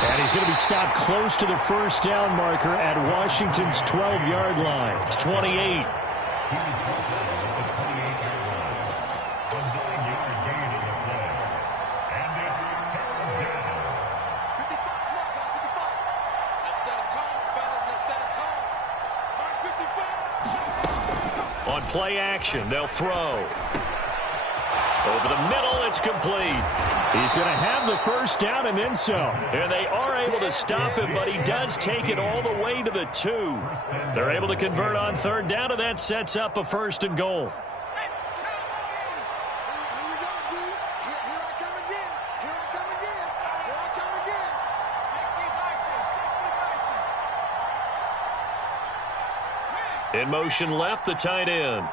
And he's going to be stopped close to the first down marker at Washington's 12-yard line. It's 28. On play action, they'll throw. Over the middle, it's complete. He's going to have the first down and then some. And they are able to stop him, but he does take it all the way to the 2. They're able to convert on third down, and that sets up a 1st and goal. In motion left, the tight end.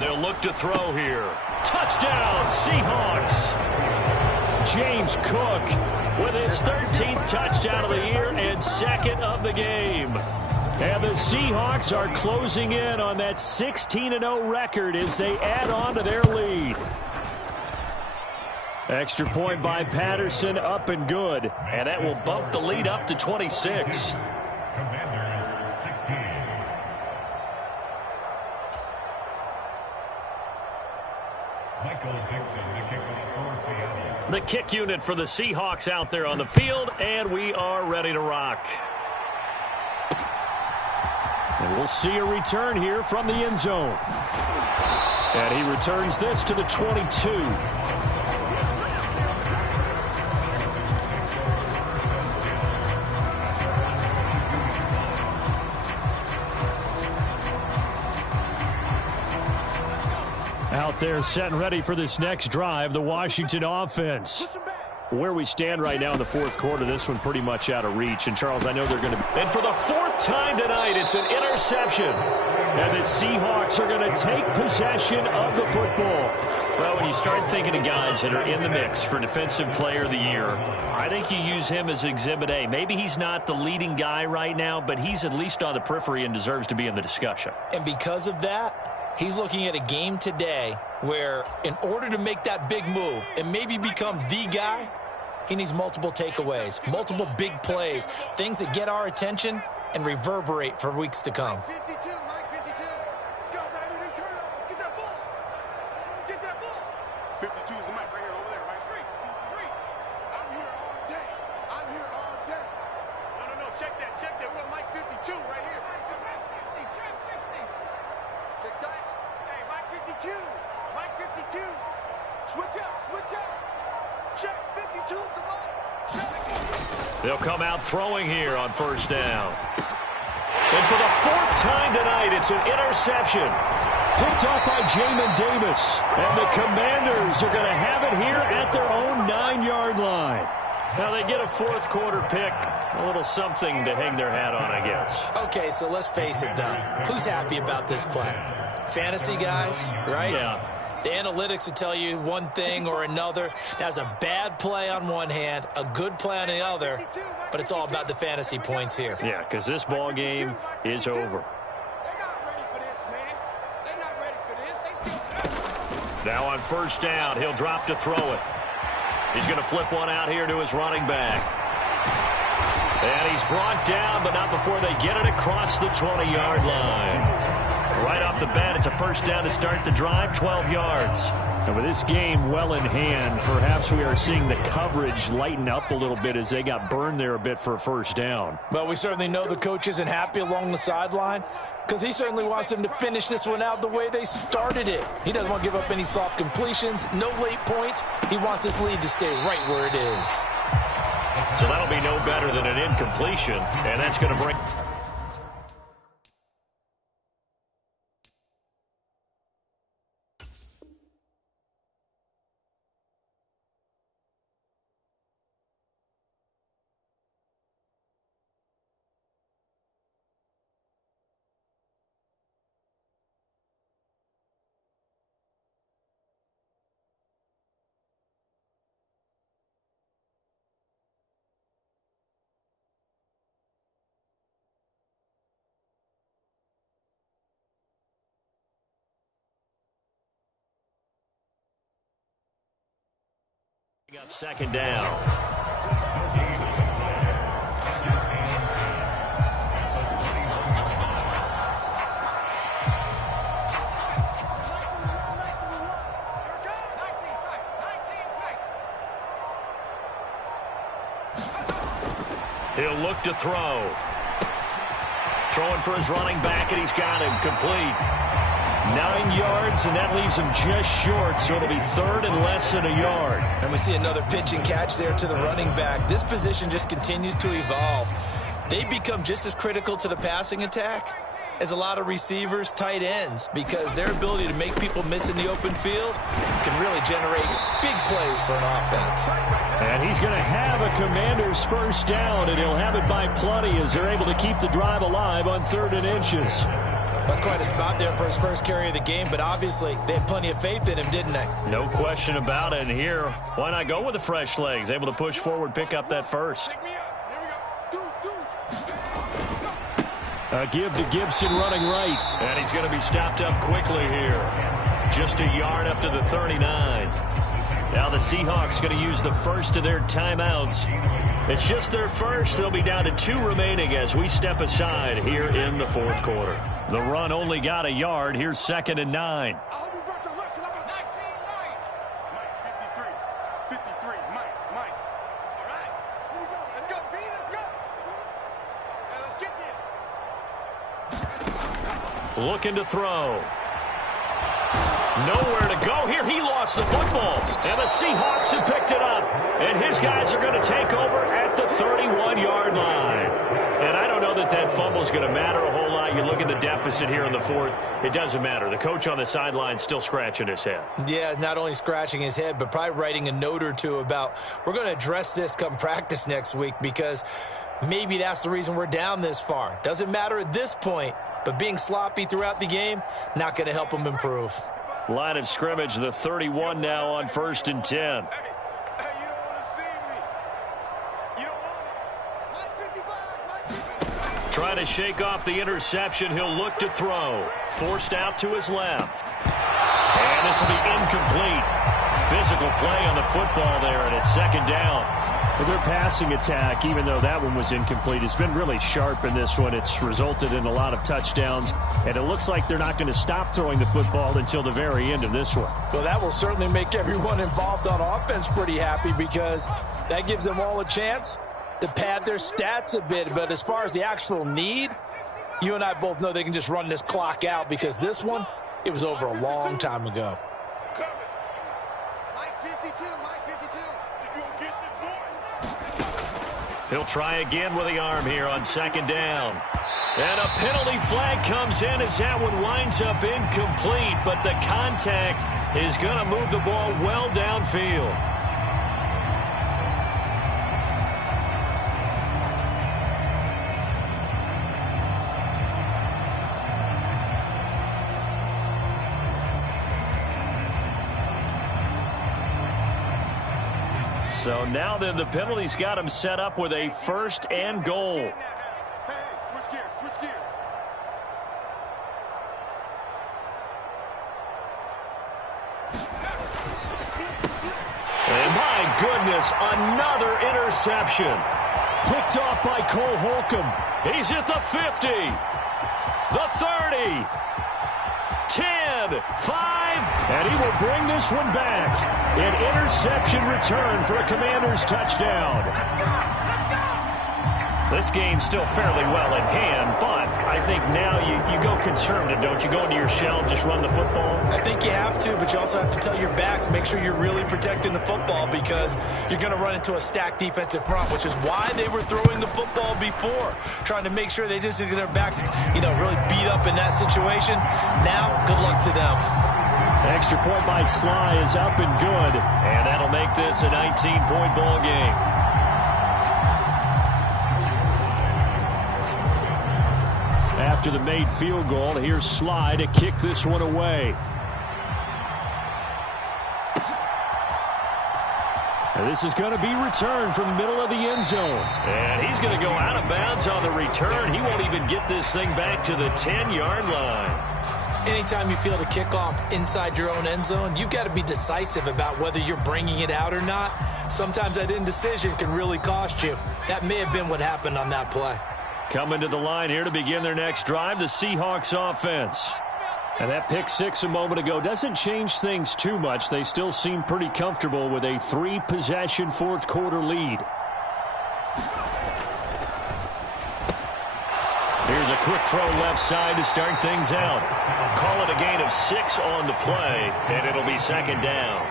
They'll look to throw here. Touchdown, Seahawks. James Cook with his 13th touchdown of the year and 2nd of the game. And the Seahawks are closing in on that 16-0 record as they add on to their lead. Extra point by Patterson, up and good. And that will bump the lead up to 26. The kick unit for the Seahawks out there on the field, and we are ready to rock. And we'll see a return here from the end zone. And he returns this to the 22. out there set and ready for this next drive, the Washington offense. Where we stand right now in the fourth quarter, this one pretty much out of reach. And, Charles, I know they're going to... And for the fourth time tonight, it's an interception. And the Seahawks are going to take possession of the football. Well, when you start thinking of guys that are in the mix for Defensive Player of the Year, I think you use him as Exhibit A. Maybe he's not the leading guy right now, but he's at least on the periphery and deserves to be in the discussion. And because of that, he's looking at a game today where in order to make that big move and maybe become the guy, he needs multiple takeaways, multiple big plays, things that get our attention and reverberate for weeks to come. 52, Mike 52. Let's go, baby. They turn over. Get that ball. Let's get that ball. 52 is the mic right here, over there, right? 3. 2's 3. I'm here all day. I'm here all day. No. Check that. We're Mike 52 right here. Trap 60. Check that. Hey, Mike 52. Mike 52. Switch up. Check 52's the mic. Check. They'll come out throwing here on first down. And for the fourth time tonight, it's an interception. Picked up by Jamin Davis. And the Commanders are going to have it here at their own 9-yard line. Now they get a fourth quarter pick, a little something to hang their hat on, I guess. Okay, so let's face it, though. Who's happy about this play? Fantasy guys, right? Yeah. The analytics will tell you one thing or another. That's a bad play on one hand, a good play on the other, but it's all about the fantasy points here. Yeah, because this ball game is over. They're not ready for this, man. They're not ready for this. They still... Now on first down, he'll drop to throw it. He's going to flip one out here to his running back. And he's brought down, but not before they get it across the 20-yard line. Right off the bat, it's a first down to start the drive, 12 yards. And with this game well in hand, perhaps we are seeing the coverage lighten up a little bit as they got burned there a bit for a first down. Well, we certainly know the coach isn't happy along the sideline because he certainly wants them to finish this one out the way they started it. He doesn't want to give up any soft completions, no late points. He wants his lead to stay right where it is. So that'll be no better than an incompletion, and that's going to bring... up second down. He'll look to throw. Throwing for his running back, and he's got him complete. 9 yards, and that leaves him just short, so it'll be third and less than a yard. And we see another pitch and catch there to the running back. This position just continues to evolve. They become just as critical to the passing attack as a lot of receivers, tight ends, because their ability to make people miss in the open field can really generate big plays for an offense. And he's going to have a Commander's first down, and he'll have it by plenty as they're able to keep the drive alive on 3rd and inches. That's quite a spot there for his first carry of the game, but obviously they had plenty of faith in him, didn't they? No question about it. And here, why not go with the fresh legs? Able to push forward, pick up that first. A give to Gibson running right. And he's going to be stopped up quickly here. Just a yard up to the 39. Now the Seahawks going to use the first of their timeouts. It's just their first. They'll be down to 2 remaining as we step aside here in the fourth quarter. The run only got a yard. Here's 2nd and 9. Looking to throw. Nowhere to go here. He lost the football. And the Seahawks have picked it up. And his guys are going to take over at the 31-yard line. And I don't know that that fumble is going to matter a whole lot what, you look at the deficit here in the fourth, it doesn't matter. The coach on the sideline still scratching his head. Yeah, not only scratching his head, but probably writing a note or two about, we're going to address this come practice next week, because maybe that's the reason we're down this far. Doesn't matter at this point, but being sloppy throughout the game, not going to help him improve. Line of scrimmage, the 31 now on 1st and 10. Trying to shake off the interception. He'll look to throw. Forced out to his left. And this will be incomplete. Physical play on the football there, and it's 2nd down. Their passing attack, even though that one was incomplete, has been really sharp in this one. It's resulted in a lot of touchdowns, and it looks like they're not going to stop throwing the football until the very end of this one. Well, that will certainly make everyone involved on offense pretty happy, because that gives them all a chance to pad their stats a bit. But as far as the actual need, you and I both know they can just run this clock out, because this one, it was over a long time ago. He'll try again with the arm here on 2nd down. And a penalty flag comes in as that one winds up incomplete, but the contact is going to move the ball well downfield. So now then, the penalty's got him set up with a 1st and goal. Hey, switch gears, switch gears. And my goodness, another interception. Picked off by Cole Holcomb. He's at the 50, the 30, 10, 5, and he will bring this one back. An interception return for a Commanders touchdown. This game's still fairly well in hand, but I think now you go conservative, don't you? Go into your shell and just run the football? I think you have to, but you also have to tell your backs, make sure you're really protecting the football, because you're going to run into a stacked defensive front, which is why they were throwing the football before, trying to make sure they just get their backs, really beat up in that situation. Now, good luck to them. Extra point by Sly is up and good, and that'll make this a 19-point ball game. After the made field goal, here's Sly to kick this one away. And this is going to be returned from the middle of the end zone. And he's going to go out of bounds on the return. He won't even get this thing back to the 10-yard line. Anytime you feel the kickoff inside your own end zone, you've got to be decisive about whether you're bringing it out or not. Sometimes that indecision can really cost you. That may have been what happened on that play. Coming to the line here to begin their next drive, the Seahawks offense. And that pick six a moment ago doesn't change things too much. They still seem pretty comfortable with a 3-possession fourth-quarter lead. Here's a quick throw left side to start things out. Call it a gain of 6 on the play, and it'll be 2nd down.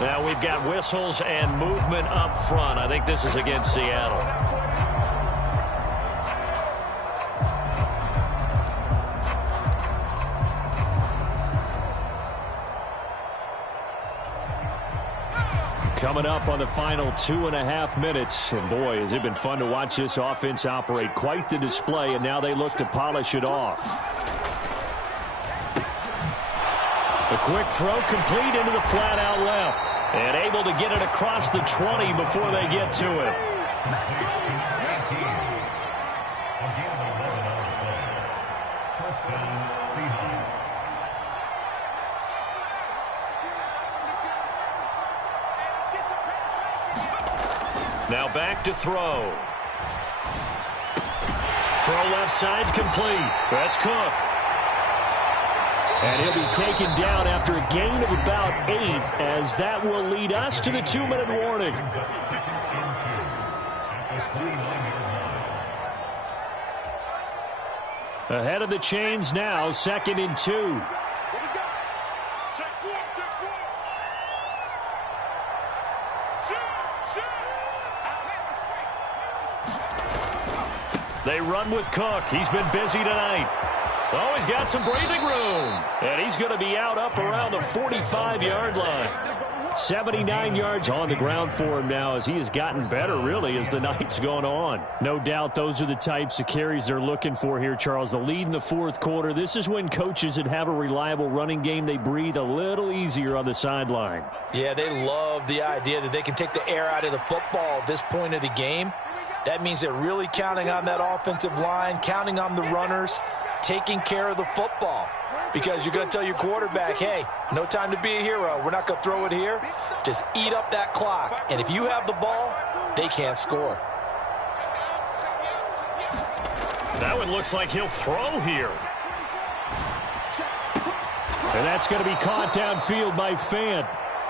Now we've got whistles and movement up front. I think this is against Seattle. Coming up on the final 2.5 minutes. And boy, has it been fun to watch this offense operate. Quite the display, and now they look to polish it off. The quick throw complete into the flat out left. And able to get it across the 20 before they get to it. Now back to throw. Throw left side complete. That's Cook. And he'll be taken down after a gain of about 8, as that will lead us to the 2-minute warning. Ahead of the chains now, 2nd and 2. Check four. They run with Cook. He's been busy tonight. Oh, he's got some breathing room. And he's going to be out up around the 45-yard line. 79 yards on the ground for him now as he has gotten better, really, as the night's gone on. No doubt those are the types of carries they're looking for here, Charles. The lead in the fourth quarter. This is when coaches that have a reliable running game, they breathe a little easier on the sideline. Yeah, they love the idea that they can take the air out of the football at this point of the game. That means they're really counting on that offensive line, counting on the runners, taking care of the football. Because you're going to tell your quarterback, hey, no time to be a hero. We're not going to throw it here. Just eat up that clock. And if you have the ball, they can't score. That one looks like he'll throw here. And that's going to be caught downfield by Fant.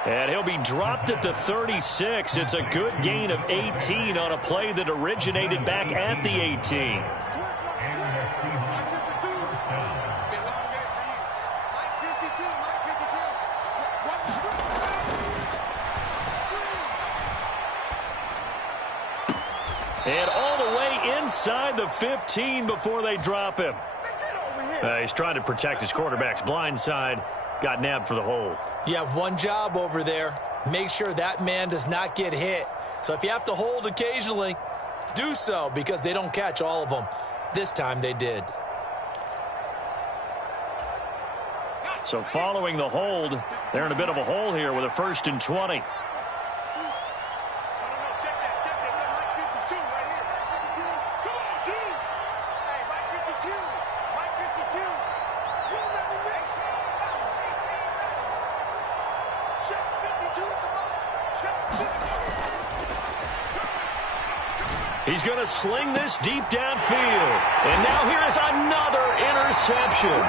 And he'll be dropped at the 36. It's a good gain of 18 on a play that originated back at the 18. And all the way inside the 15 before they drop him. He's trying to protect his quarterback's blind side. Got nabbed for the hold. You have one job over there. Make sure that man does not get hit. So if you have to hold occasionally, do so, because they don't catch all of them. This time they did. So following the hold, they're in a bit of a hole here with a 1st and 20. He's going to sling this deep downfield. And now here is another interception.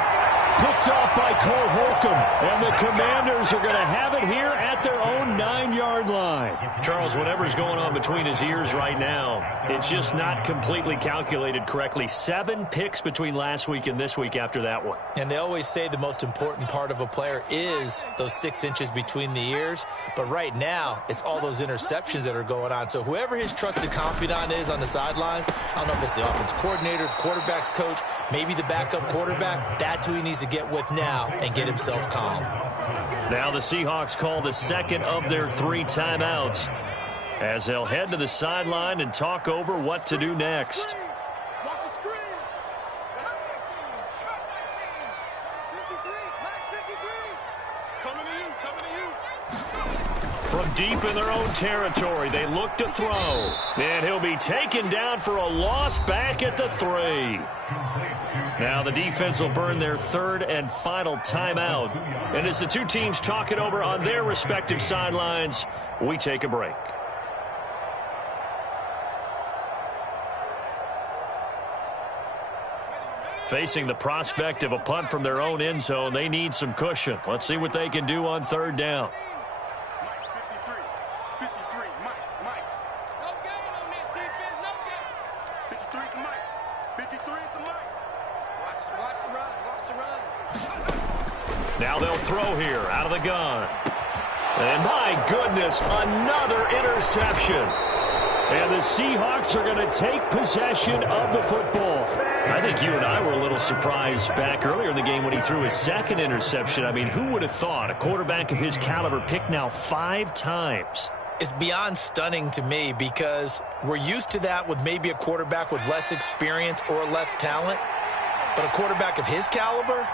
Picked off by Cole Holcomb. And the Commanders are going to have it here at their own 9-yard line. Charles, whatever's going on between his ears right now, it's just not completely calculated correctly. 7 picks between last week and this week after that one. And they always say the most important part of a player is those 6 inches between the ears. But right now, it's all those interceptions that are going on. So whoever his trusted confidant is on the sidelines, I don't know if it's the offense coordinator, the quarterback's coach, maybe the backup quarterback, that's who he needs to get with now and get himself calm. Now the Seahawks call the second of their 3 timeouts as they'll head to the sideline and talk over what to do next. Watch the screen. 53. Coming to you. From deep in their own territory, they look to throw. And he'll be taken down for a loss back at the 3. Now the defense will burn their 3rd and final timeout. And as the two teams talk it over on their respective sidelines, we take a break. Facing the prospect of a punt from their own end zone, they need some cushion. Let's see what they can do on 3rd down. Now they'll throw here out of the gun. And my goodness, another interception. And the Seahawks are going to take possession of the football. I think you and I were a little surprised back earlier in the game when he threw his 2nd interception. I mean, who would have thought a quarterback of his caliber picked now 5 times? It's beyond stunning to me because we're used to that with maybe a quarterback with less experience or less talent. But a quarterback of his caliber,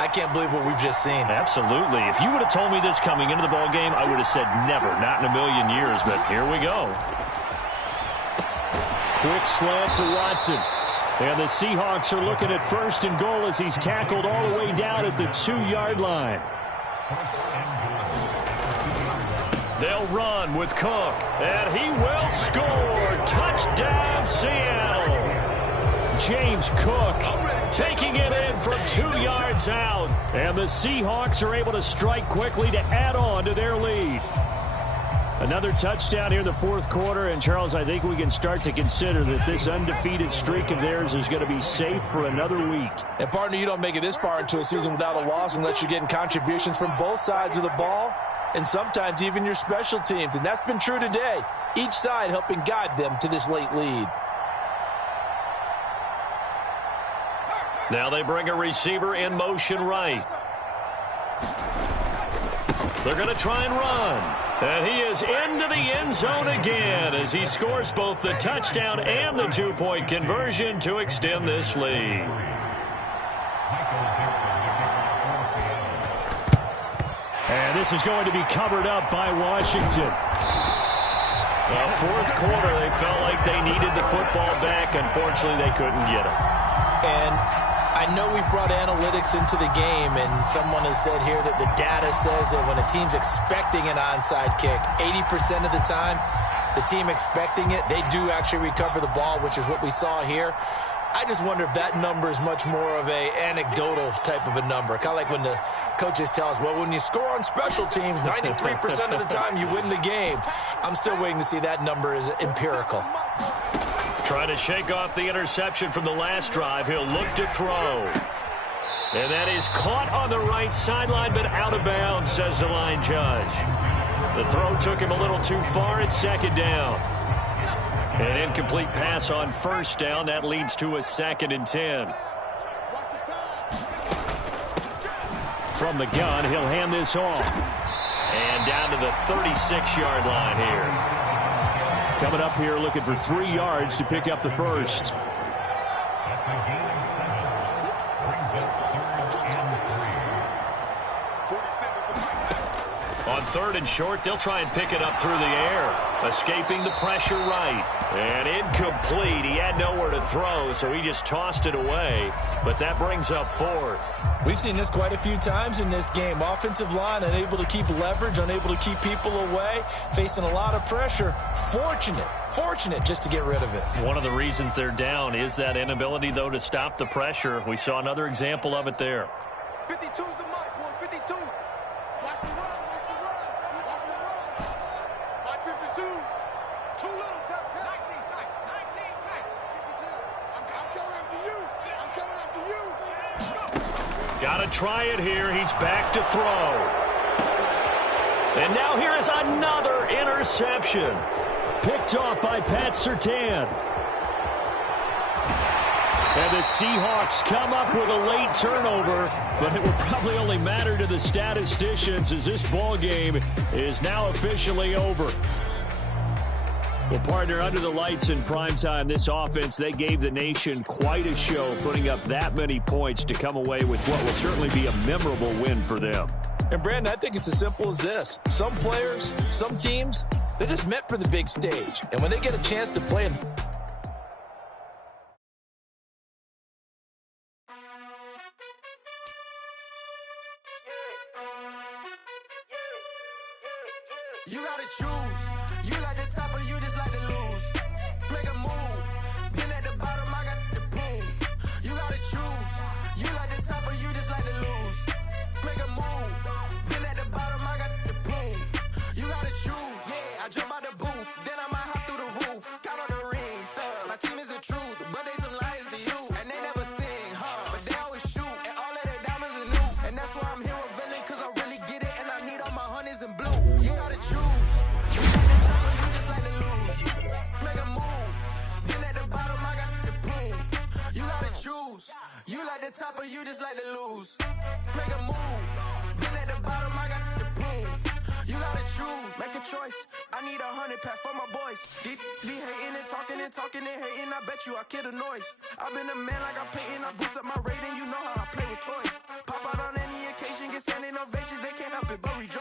I can't believe what we've just seen. Absolutely. If you would have told me this coming into the ball game, I would have said never, not in a million years. But here we go. Quick slant to Watson. And the Seahawks are looking at 1st and goal as he's tackled all the way down at the 2-yard line. They'll run with Cook, and he will score. Touchdown, Seattle. James Cook taking it in from 2 yards out. And the Seahawks are able to strike quickly to add on to their lead. Another touchdown here in the fourth quarter, and Charles, I think we can start to consider that this undefeated streak of theirs is going to be safe for another week. And partner, you don't make it this far into a season without a loss unless you're getting contributions from both sides of the ball and sometimes even your special teams, and that's been true today. Each side helping guide them to this late lead. Now they bring a receiver in motion right. They're going to try and run. And he is into the end zone again as he scores both the touchdown and the two-point conversion to extend this lead. And this is going to be covered up by Washington. The fourth quarter, they felt like they needed the football back. Unfortunately, they couldn't get it. And I know we brought analytics into the game, and someone has said here that the data says that when a team's expecting an onside kick, 80% of the time, the team expecting it, they do actually recover the ball, which is what we saw here. I just wonder if that number is much more of a anecdotal type of a number. Kind of like when the coaches tell us, well, when you score on special teams, 93% of the time you win the game. I'm still waiting to see that number is empirical. Trying to shake off the interception from the last drive. He'll look to throw. And that is caught on the right sideline, but out of bounds, says the line judge. The throw took him a little too far at second down. An incomplete pass on first down. That leads to a 2nd and 10. From the gun, he'll hand this off. And down to the 36-yard line here. Coming up here looking for 3 yards to pick up the first. On 3rd and short, they'll try and pick it up through the air. Escaping the pressure right. And incomplete. He had nowhere to throw, so he just tossed it away. But that brings up 4th. We've seen this quite a few times in this game. Offensive line unable to keep leverage, unable to keep people away, facing a lot of pressure. Fortunate just to get rid of it. One of the reasons they're down is that inability, though, to stop the pressure. We saw another example of it there. 52's the mic, boys. 52. Watch the run. Watch the run. Watch the run. Mike 52. Too little, Captain. 19 tight. 19 tight. 52. I'm coming after you. I'm coming after you. Got to try it here. He's back to throw. And now here is another interception. Picked off by Pat Surtain. And the Seahawks come up with a late turnover, but it will probably only matter to the statisticians as this ball game is now officially over. Well, partner, under the lights in primetime, this offense, they gave the nation quite a show, putting up that many points to come away with what will certainly be a memorable win for them. And, Brandon, I think it's as simple as this. Some players, some teams, they're just meant for the big stage. And when they get a chance to play in you gotta choose. You like the top or you just like to lose. Make a move. Been at the bottom, I got the proof. You gotta choose. You like the top or you just like to lose. Make a move. Been at the bottom, I got the proof. You gotta choose. Yeah, I jump out the booth. Then I might hop through the roof. Got on the ring, stuff. My team is the truth, but they some liars to you. And they never sing, but they always shoot. And all of their diamonds are new. And that's why I'm here revealing, cause I really get it. And I need all my honeys in blue. You gotta choose. You like the top or you just like to lose. Make a move. Been at the bottom, I got the proof. You gotta choose. You like the top or you just like to lose. Make a move. Been at the bottom, I got the proof. You gotta choose. Make a choice. I need 100 pack for my boys. Deep hating and talking and hating. I bet you I kill the noise. I've been a man like I'm Peyton. I boost up my rating. You know how I play with toys. Pop out on any occasion, get standing ovations. They can't help it but rejoice.